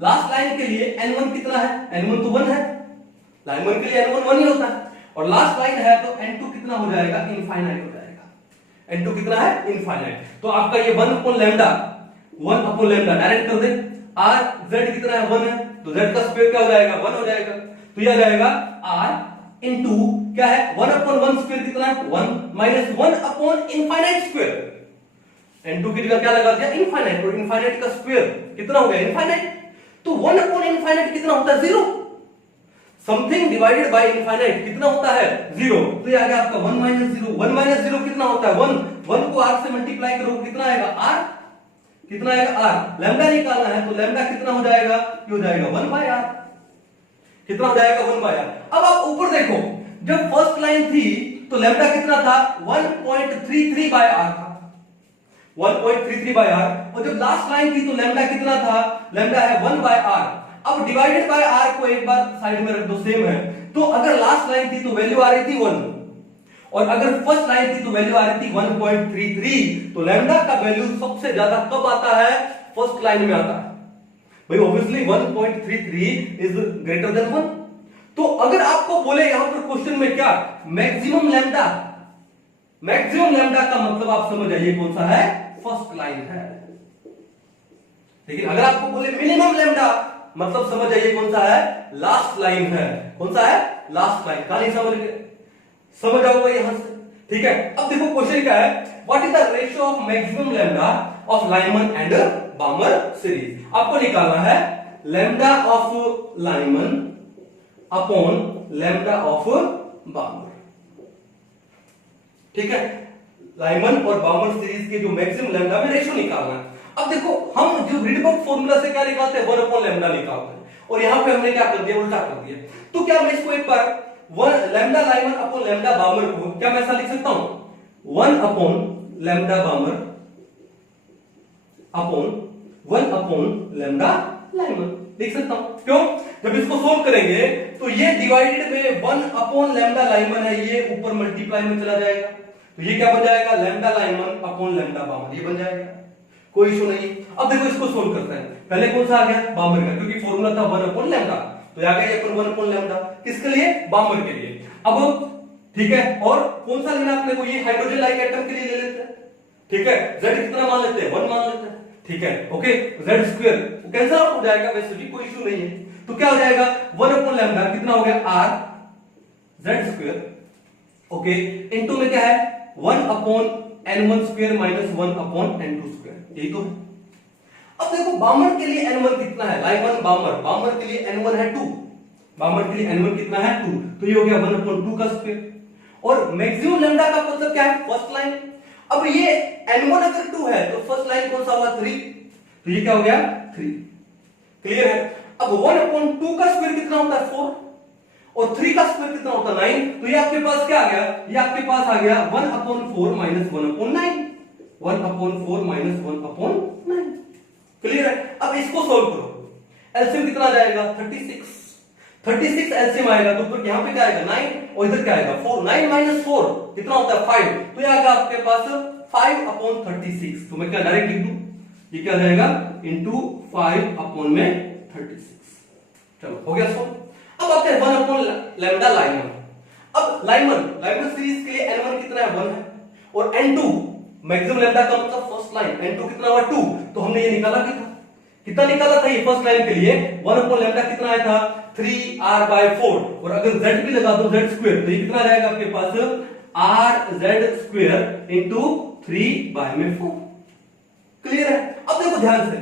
लास्ट लाइन के लिए n1 कितना है, n1 तो 1 है, लाइमन के लिए n1 1 ही होता है, और लास्ट लाइन है तो n2 कितना हो जाएगा, इनफाइनाइट हो जाएगा। n2 कितना है, इनफाइनाइट। तो आपका ये 1/λ डायरेक्ट कर दे, R Z कितना है, 1 है, तो Z का स्क्वायर क्या हो जाएगा, 1 हो जाएगा, तो ये आ जाएगा R इनटू क्या है, 1/1 स्क्वायर कितना है, 1 माइनस 1/इनफाइनाइट स्क्वायर। n2 की जगह क्या लगा दिया, इनफाइनाइट, और इनफाइनाइट का स्क्वायर कितना हो गया, इनफाइनाइट। तो 1/इनफाइनाइट कितना होता है, 0। समथिंग डिवाइडेड बाय इनफाइनाइट कितना होता है, 0। तो ये आ गया आपका 1 माइनस 0। 1 माइनस 0 कितना होता है, 1। 1 को R से मल्टीप्लाई करो, कितना आएगा, R, कितना आएगा, R। लैम्डा निकालना है तो लैम्डा कितना हो जाएगा, ये हो जाएगा 1/R। कितना हो जाएगा, 1/R। अब आप ऊपर देखो, जब फर्स्ट लाइन थी तो लैम्डा कितना था, 1.33/R था, 1.33/R। और जब लास्ट लाइन थी तो लैम्डा कितना था, लैम्डा है 1/R। अब डिवाइडेड बाय R को एक बार साइड में रख दो, सेम है। तो अगर लास्ट लाइन थी तो वैल्यू आ रही थी 1, और अगर फर्स्ट लाइन थी तो वैल्यू आ रही थी 1.33। तो लैम्डा का वैल्यू सबसे ज्यादा कब आता है, फर्स्ट लाइन में आता है भाई, ऑब्वियसली 1.33 इज ग्रेटर देन 1। तो अगर आपको बोले यहां पर क्वेश्चन में क्या, मैक्सिमम लैम्डा, मैक्सिमम लैम्डा का मतलब आप समझ आइए कौन सा है, फर्स्ट लाइन है। लेकिन अगर आपको बोले मिनिमम लैम्डा, मतलब समझ आइए कौन सा है, लास्ट लाइन है। कौन सा है, लास्ट लाइन। कहानी समझ गए, समझ आओगे यहां से, ठीक है। अब देखो क्वेश्चन क्या है, what is the ratio of maximum lambda of Lyman and Balmer series? आपको निकालना है lambda of Lyman upon lambda of बामर। ठीक है, लाइमन और बामर सीरीज के जो मैक्सिमम लैम्डा में रेशियो निकालना है। अब देखो हम जो रीडबर्ग फॉर्मूला से क्या निकालते हैं, 1 अपॉन लैम्डा निकालते हैं, और यहां पे हमने क्या कर दिया, उल्टा कर दिया। तो क्या मैं इसको एक बार 1 लैम्डा लाइमन अपॉन लैम्डा बामर को क्या मैं ऐसा लिख सकता हूं, 1 upon lambda बामर upon 1 upon lambda Lyman लिख सकता हूं। क्यों? जब इसको सोल्व करेंगे तो ये डिवाइडेड में 1 अपॉन लैम्डा लाइमन है, ये ऊपर मल्टीप्लाई में चला जाएगा, तो ये क्या बन जाएगा, लैम्डा लाइमन अपॉन लैम्डा बामर, ये बन जाएगा, कोई इशू नहीं। अब देखो इसको सोल्व करते हैं, पहले कौन सा आ गया, बामर का, क्योंकि फॉर्मूला था 1 अपॉन लैम्डा, तो आ गया अपन 1 अपॉन लैम्डा, किसके लिए, बामर के लिए। अब ठीक है, और कौन सा लेना अपने को, ये हाइड्रोजन लाइक एटम के लिए ले लेते हैं। ठीक है, z कितना मान लेते हैं, 1 मान लेते हैं। ठीक है, okay, z square cancel out हो जाएगा, वैसे भी कोई इशू नहीं है, तो क्या हो जाएगा 1 अपॉन लैम्डा कितना हो गया, r z square, okay, into में क्या है 1 upon n1 square minus 1 upon n2 square, यही तो है। अब देखो बामर के लिए n1 कितना है, लाइमन बामर के लिए n1 है 2, बामर के लिए n1 कितना है 2, तो ये हो गया 1 अपॉन 2 का स्क्वायर, और मैक्सिमम लैम्डा का मतलब क्या है, फर्स्ट लाइन। अब ये n1 अगर 2 है तो फर्स्ट लाइन कौन सा हुआ, 3, तो ये क्या हो गया 3, क्लियर है। अब 1 अपॉन 2 का स्क्वायर कितना होता है 4, और 3 का स्क्वायर कितना होता है 9, तो ये आपके पास क्या आ गया, ये आपके पास आ गया 1 upon 4 minus 1 upon 9, 1 upon 4 minus 1 upon 9, clear है। अब इसको सोल्व करो, एलसीएम कितना आ जाएगा 36 एलसीएम आएगा, तो ऊपर यहां पे क्या आएगा 9 और इधर क्या आएगा 4, 9 माइनस 4 कितना होता है 5, तो ये आएगा आपके पास 5 अपॉन 36, तो मैं क्या डायरेक्ट लिख दूं, ये क्या जाएगा इनटू 5 अपॉन में 36, चलो हो गया सोल्व। अब आते हैं 1 अपॉन लैम्डा लाइमन। अब लाइमन सीरीज के लिए n1 कितना है 1 है, और n2 मैक्सिमम लैम्डा का मतलब फर्स्ट लाइन, n2 कितना हुआ 2, तो हमने ये निकाला कितना निकाला था, ये फर्स्ट लाइन के लिए 1 अपॉन लैम्डा कितना आया था 3r/4, और अगर z भी लगा दो z स्क्वायर, तो ये कितना जाएगा आपके पास rz स्क्वायर इनटू 3/4, क्लियर है। अब देखो ध्यान से,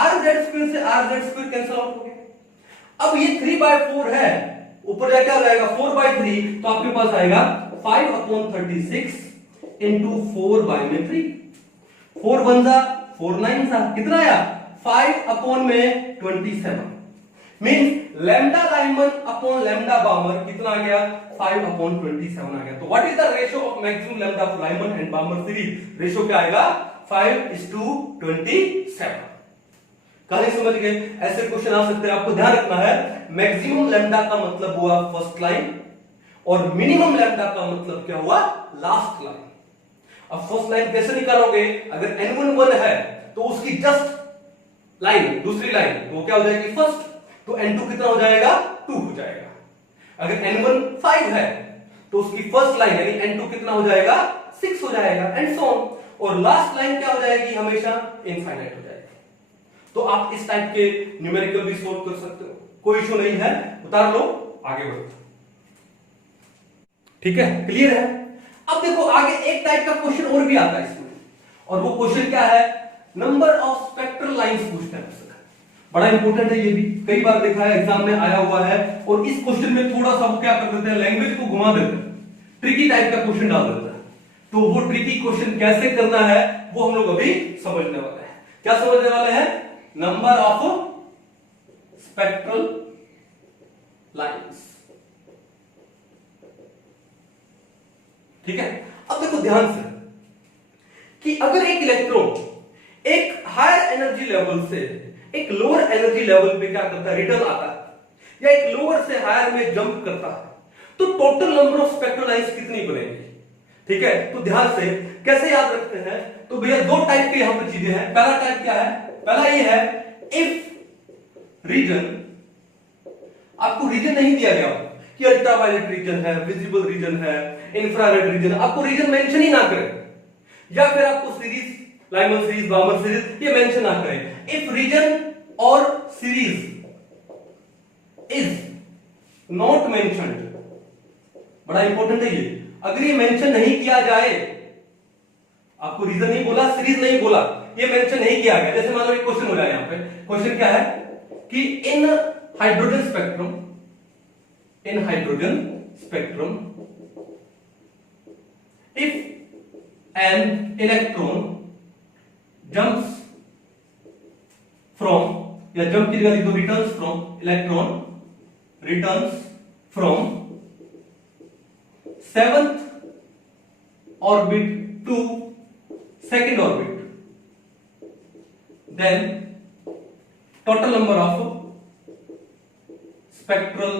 rz स्क्वायर से rz स्क्वायर कैंसिल आउट हो गया। अब ये 3/4 है, ऊपर जाके आ जाएगा 4/3, तो आपके पास आएगा 5 अपॉन 36 इंटू 4/3, 4 1 जा 4 9 जा कितना आया 5 अपॉन में 27, means lambda Lyman upon lambda Balmer कितना आ गया 5 अपॉन 27 आ गया। तो what is the ratio of maximum lambda of Lyman and Balmer series, ratio क्या आएगा 5:27। कहानी समझ गए, ऐसे क्वेश्चन आ सकते हैं, आपको ध्यान रखना है मैक्सिमम लैम्डा का मतलब हुआ फर्स्ट लाइन, और मिनिमम लैम्डा का मतलब क्या हुआ लास्ट लाइन। अब फर्स्ट लाइन कैसे निकालोगे, अगर n1 1 है तो उसकी जस्ट लाइन दूसरी लाइन वो क्या हो जाएगी फर्स्ट, तो n2 कितना हो जाएगा 2 हो जाएगा। अगर n1 5 है तो उसकी फर्स्ट लाइन यानी n2 कितना हो जाएगा 6 हो जाएगा, एंड सो ऑन, और लास्ट लाइन क्या हो जाएगी हमेशा इनफाइनाइट हो जाएगी। तो आप इस टाइप के न्यूमेरिकल भी सोल्व कर सकते हो, कोई इशू नहीं है, उतार लो आगे बढ़ो, ठीक है, क्लियर है। अब देखो आगे एक टाइप का क्वेश्चन और भी आता है इसमें, और वो क्वेश्चन क्या है, नंबर ऑफ स्पेक्ट्रल लाइंस पूछता है, बड़ा इंपॉर्टेंट है ये भी, कई बार देखा है एग्जाम में आया हुआ है। और इस क्वेश्चन में थोड़ा सा वो क्या कर देते हैं, लैंग्वेज को घुमा देते हैं, ट्रिकी टाइप का क्वेश्चन डाल देता है। तो वो ट्रिकी क्वेश्चन कैसे करना है वो हम लोग अभी समझने वाले हैं। क्या समझने वाले हैं, नंबर ऑफ स्पेक्ट्रल लाइंस, ठीक है। अब देखो ध्यान से कि अगर एक इलेक्ट्रॉन एक हायर एनर्जी लेवल से एक लोअर एनर्जी लेवल पे क्या करता है, रिटर्न आता है, या एक लोअर से हायर में जंप करता है, तो total number of spectral lines कितनी बनेगी, ठीक है। तो ध्यान से कैसे याद रखते हैं, तो भैया दो टाइप के यहां पर चीजें हैं। पहला टाइप क्या है, पहला ये है इफ रीजन, आपको रीजन नहीं दिया गया कि अल्ट्रावायलेट रीजन है, विजिबल रीजन है, इंफ्रारेड रीजन, आपको रीजन मेंशन ही ना करें, या फिर आपको सीरीज लाइमन सीरीज बामर सीरीज ये मेंशन ना करें। इफ रीजन और सीरीज इज नॉट मेंशन्ड, बड़ा इंपॉर्टेंट है ये, अगर ये मेंशन नहीं किया जाए आपको रीजन नहीं बोला, सीरीज नहीं बोला, ये मेंशन नहीं किया गया। जैसे मान लो एक क्वेश्चन हो जाए, यहां पे क्वेश्चन क्या है कि in hydrogen spectrum, in hydrogen spectrum if an electron jumps from, या जंप की जगह लिख दो returns from, electron returns from 7th orbit to 2nd orbit, then total number of spectral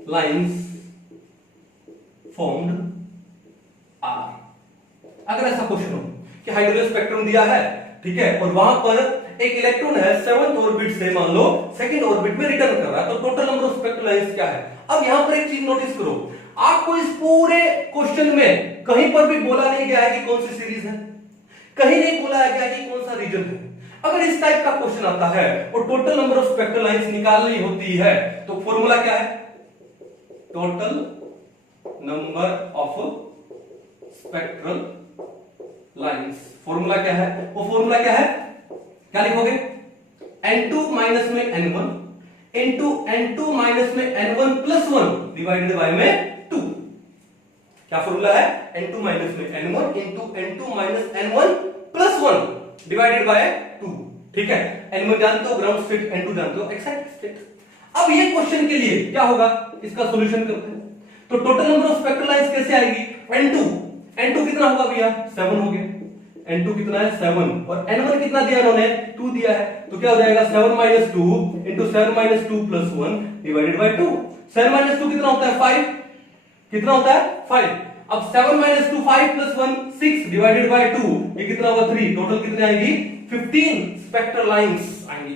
lines formed are। अगर ऐसा क्वेश्चन हो कि हाइड्रोजन स्पेक्ट्रम दिया है, ठीक है, और वहां पर एक इलेक्ट्रॉन है 7th ऑर्बिट से मान लो 2nd ऑर्बिट में रिटर्न कर रहा है, तो total number of spectral lines क्या है। अब यहां पर एक चीज नोटिस करो, आपको इस पूरे क्वेश्चन में कहीं पर भी बोला नहीं गया है कि कौन सी सीरीज है, कहीं नहीं बोला गया कि कौन सा रीजन है। अगर इस टाइप का क्वेश्चन आता है और total number of spectral lines निकालनी होती है, तो फॉर्मूला क्या है, total number of spectral lines. Formula क्या है, वो फॉर्मूला क्या है, क्या लिखोगे, n2 माइनस में n1 इंटू n2 माइनस में n1 प्लस 1 डिवाइडेड बाय में 2। क्या फॉर्मूला है, n2 माइनस में n1 into n2 minus n1 plus 1 divided by 2। ठीक है, n1 जानते हो ग्राउंड स्टेट, n2 जानते हो एक्साइटेड स्टेट। अब ये क्वेश्चन के लिए क्या होगा, इसका सॉल्यूशन करते हैं। तो total number of spectral lines कैसे आएगी, n2 कितना होगा भैया, 7 हो गया, n2 कितना है 7, और n1 कितना दिया उन्होंने, 2 दिया है, तो क्या हो जाएगा 7 minus 2 into 7 minus 2 plus 1 divided by 2। 7 minus 2 कितना होता है 5, कितना होता है 5। अब 7 माइनस 2 5 प्लस 1 6 डिवाइडेड बाय 2, ये कितना होगा 3। टोटल कितने आएगी 15 स्पेक्ट्रल लाइंस आएंगी।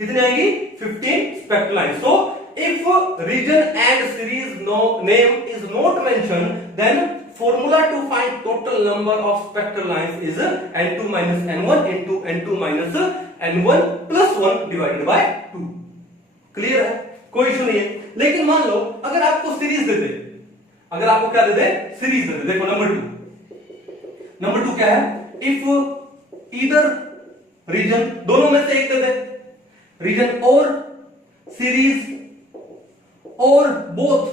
कितने आएंगी 15 spectral lines. So if region and series name is not mentioned, then formula to find total number of spectral lines is n2 minus n1 into n2 minus n1 plus 1 divided by 2। Clear है, कोई इशू नहीं है। लेकिन मान लो अगर आपको सीरीज दे दे, अगर आपको क्या दे दे, सीरीज दे दे। देखो नंबर 2 क्या है, इफ ईदर रीजन, दोनों में से एक दे दे, रीजन और सीरीज और बोथ,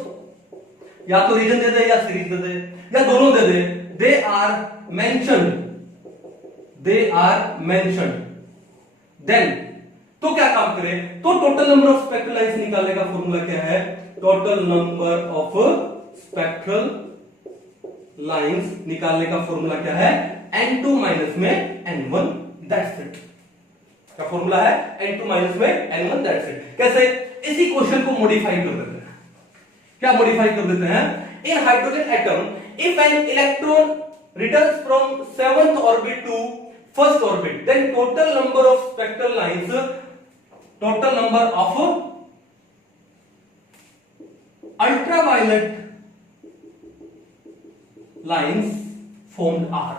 या तो रीजन दे दे या सीरीज दे दे या दोनों दे दे, दे आर मेंशन्ड, देन तो क्या काम करे, तो total number of spectral lines निकालने का फॉर्मूला क्या है, total number of spectral lines निकालने का फॉर्मूला क्या है, n2 माइनस में n1, दैट्स इट। क्या फॉर्मूला है, n2 माइनस में n1, दैट्स इट। कैसे, इसी क्वेश्चन को मॉडिफाई कर देते हैं। क्या मॉडिफाई कर देते हैं, in hydrogen atom if an electron returns from 7th orbit to 1st orbit, then total number of spectral lines, total number of ultraviolet lines formed are.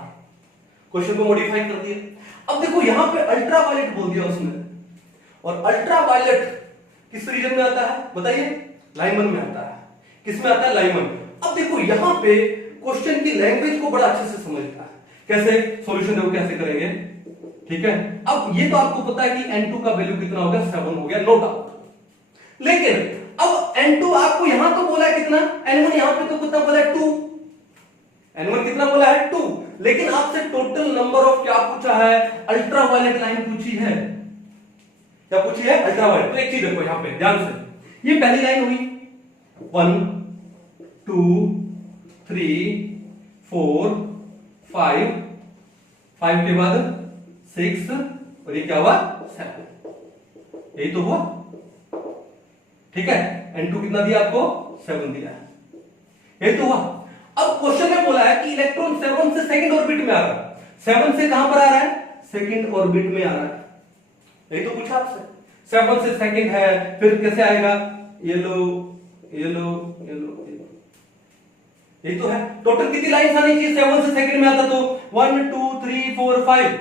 Question को मॉडिफाई कर दिया। अब देखो यहां पे अल्ट्रावायलेट बोल दिया उसने, और अल्ट्रावायलेट किस रीजन में आता है बताइए, लाइमन में आता है। किस में आता है, लाइमन। अब देखो यहां पे क्वेश्चन की लैंग्वेज को बड़ा अच्छे से समझना है, कैसे सॉल्यूशन देखो कैसे करेंगे। ठीक है, अब ये तो आपको पता है कि n2 का वैल्यू कितना हो गया, 7 हो गया, नो डाउट। लेकिन अब n2 आपको यहां तो बोला है कितना, n1 यहां पे तो कितना बोला है 2, n1 कितना बोला है 2, लेकिन आपसे टोटल नंबर ऑफ क्या पूछा है, अल्ट्रावायलेट लाइन पूछी है। क्या पूछी है, अल्ट्रावायलेट। तो एक चीज देखो यहां पे ध्यान से, ये पहली लाइन हुई 1 2 3 4 5 के बाद 6 और ये क्या हुआ 7, यही तो हुआ। ठीक है, n2 कितना दिया आपको, 7 दिया है, यही तो हुआ। अब क्वेश्चन में बोला है कि इलेक्ट्रॉन 7 से 2nd ऑर्बिट में आ रहा है, 7 से कहां पर आ रहा है, 2nd ऑर्बिट में आ रहा है, यही तो पूछा आपसे। 7 से 2nd है, फिर कैसे आएगा, येलो येलो येलो, यही तो है। टोटल कितनी लाइंस आनी चाहिए, 7 से 2nd में आता तो 1 2 3 4 5,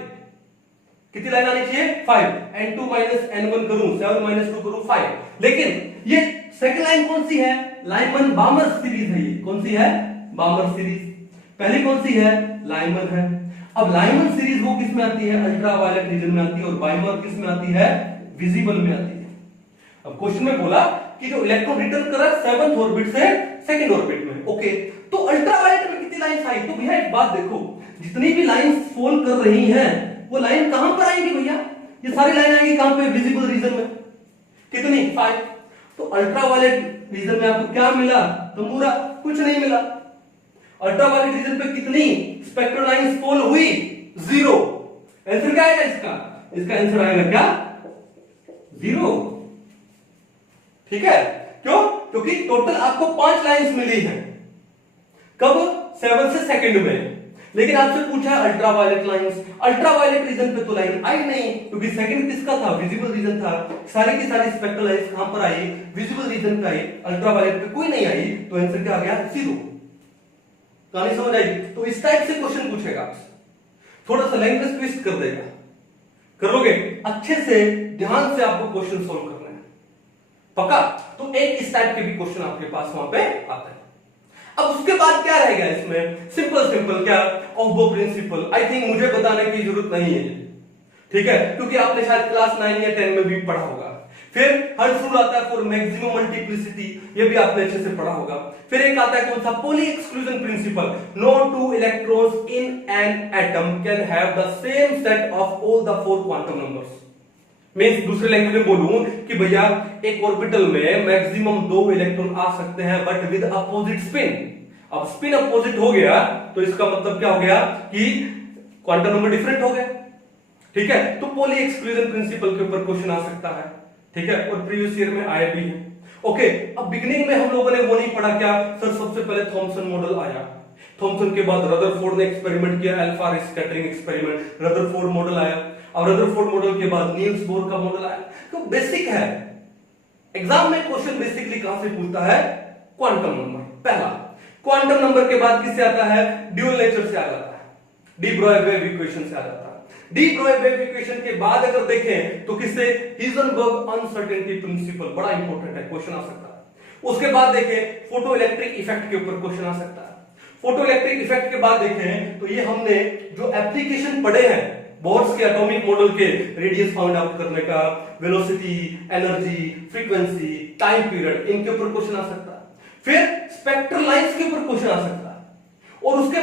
कितनी लाइन आनी चाहिए 5, n2 माइनस n1 करूं, 7 माइनस 2 करूं 5। लेकिन ये सेकंड लाइन कौन सी है, लाइमन बामर सीरीज है, ये कौन सी है, बामर सीरीज। पहली कौन सी है? लाइमन है। अब लाइमन सीरीज वो किस में आती है? अल्ट्रावायलेट रीजन में आती है। और बाइमर किस में आती है? विजिबल में आती है। अब क्वेश्चन में बोला कि जो इलेक्ट्रॉन रिटर्न कर रहा है 7th ऑर्बिट से 2nd ऑर्बिट में। ओके, तो अल्ट्रावायलेट में कितनी लाइंस आई? तो भैया एक बात देखो, जितनी भी लाइंस फॉल कर रही हैं वो लाइन कहां पर आएंगी भैया? ये सारी लाइन आएंगी कहां पे? विजिबल रीजन में। कितनी? 5। तो अल्ट्रावायलेट रीजन में आपको क्या मिला? तंबूरा, कुछ नहीं मिला। अल्ट्रावायलेट रीजन पे कितनी स्पेक्ट्रल लाइंस फॉल हुई? 0। आंसर क्या आएगा इसका? इसका आंसर आएगा क्या? 0। ठीक है, क्यों? क्योंकि टोटल आपको 5 लाइंस मिली हैं। कब? 7 से 2nd में। लेकिन आपसे पूछा अल्ट्रावायलेट लाइंस, अल्ट्रावायलेट रीजन पे तो लाइन आई नहीं, क्योंकि 2nd किसका था? विजिबल रीजन था। सारी की सारी स्पेक्ट्रल लाइंस कहां पर आई? विजिबल रीजन पे आई। अल्ट्रावायलेट पे कोई नहीं आई, तो आंसर क्या आ गया? 0। कहानी समझ आई? तो इस टाइप से क्वेश्चन पूछेगा आपसे, थोड़ा सा लैंग्वेज ट्विस्ट कर देगा। कर लोगे? अच्छे से ध्यान से आपको क्वेश्चन सोल्व करना है, पक्का? तो एक इस टाइप के भी क्वेश्चन आपके पास वहां पे आता है। अब उसके बाद क्या रहेगा इसमेन? सिंपल सिंपल क्या? ऑफ प्रिंसिपल। आई थिंक मुझे बताने की जरूरत नहीं है, ठीक है, क्योंकि आपने शायद क्लास 9 या 10 में भी पढ़ा होगा। फिर हर्ट्ज रूल आता है फॉर मैक्सिमम मल्टीप्लिसिटी, ये भी आपने अच्छे से पढ़ा होगा। फिर एक आता है कौन सा? Pauli exclusion principle. No 2 electrons in an atom can have the same set of all the 4 quantum numbers. मैं दूसरे लैंग्वेज में बोलूं कि भैया एक ऑर्बिटल में मैक्सिमम 2 इलेक्ट्रॉन आ सकते हैं, बट विद अपोजिट स्पिन। अब स्पिन अपोजिट हो गया तो इसका मतलब क्या हो गया कि क्वांटम नंबर डिफरेंट हो गया, ठीक है। तो पॉली एक्सक्लूजन प्रिंसिपल के ऊपर क्वेश्चन आ सकता है, ठीक है, और प्रीवियस ईयर में आया भी है। ओके, अब बिगिनिंग में हम लोगों ने वो नहीं पढ़ा क्या सर? सबसे पहले थॉमसन मॉडल आया, थॉमसन के बाद रदरफोर्ड ने एक्सपेरिमेंट किया, alpha scattering experiment, Rutherford model आया, और रदरफोर्ड मॉडल के बाद नील्स बोर का मॉडल आया। तो बेसिक है, एग्जाम में क्वेश्चन बेसिकली कहां से पूछता है? Quantum number. पहला क्वांटम नंबर के बाद किससे आता है? ड्यूअल नेचर से आ जाता है, डी ब्रॉय वेव इक्वेशन से आ जाता है। डी ब्रॉय वेव इक्वेशन के बाद अगर देखें तो किससे? हिजेनबर्ग अनसर्टेनिटी प्रिंसिपल, बड़ा इंपॉर्टेंट है, क्वेश्चन आ सकता है। उसके बाद देखें फोटो इलेक्ट्रिक इफेक्ट के ऊपर क्वेश्चन आ सकता है। फोटो इलेक्ट्रिक इफेक्ट के बाद देखें तो ये हमने जो एप्लीकेशन पढ़े हैं बोर्स के एटॉमिक मॉडल के, रेडियस फाउंड आउट करने का, velocity, energy, frequency, time period, इनके ऊपर क्वेश्चन आ सकता है। फिर स्पेक्ट्रल लाइंस के ऊपर क्वेश्चन आ सकता है। और उसके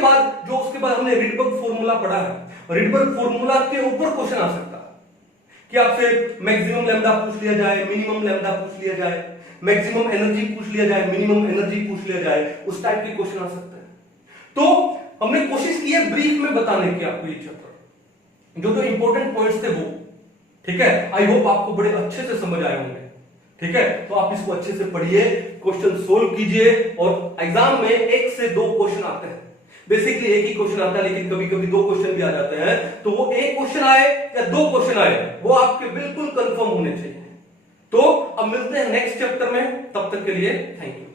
बाद हमने रिडबर्ग फॉर्मूला पढ़ा है, रिडबर्ग फॉर्मूला के ऊपर क्वेश्चन आ सकता है कि आपसे मैक्सिमम लैम्डा पूछ लिया जाए, मिनिमम लैम्डा पूछ लिया जाए, मैक्सिमम एनर्जी पूछ लिया जाए, मिनिमम एनर्जी पूछ लिया जाए, उस टाइप के क्वेश्चन आ सकते हैं। तो हमने कोशिश की है ब्रीफ में बताने की आपको ये चैप्टर, जो इंपॉर्टेंट पॉइंट्स थे वो, ठीक है। आई होप आपको बड़े अच्छे से समझ आए होंगे, ठीक है। तो आप इसको अच्छे से पढ़िए, क्वेश्चन सोल्व कीजिए, और एग्जाम में 1 से 2 क्वेश्चन आते हैं। बेसिकली एक ही क्वेश्चन आता है, लेकिन कभी कभी 2 क्वेश्चन भी आ जाते हैं। तो वो 1 क्वेश्चन आए या 2 क्वेश्चन आए, वो आपके बिल्कुल कंफर्म होने चाहिए। तो अब मिलते हैं नेक्स्ट चैप्टर में, तब तक के लिए थैंक यू।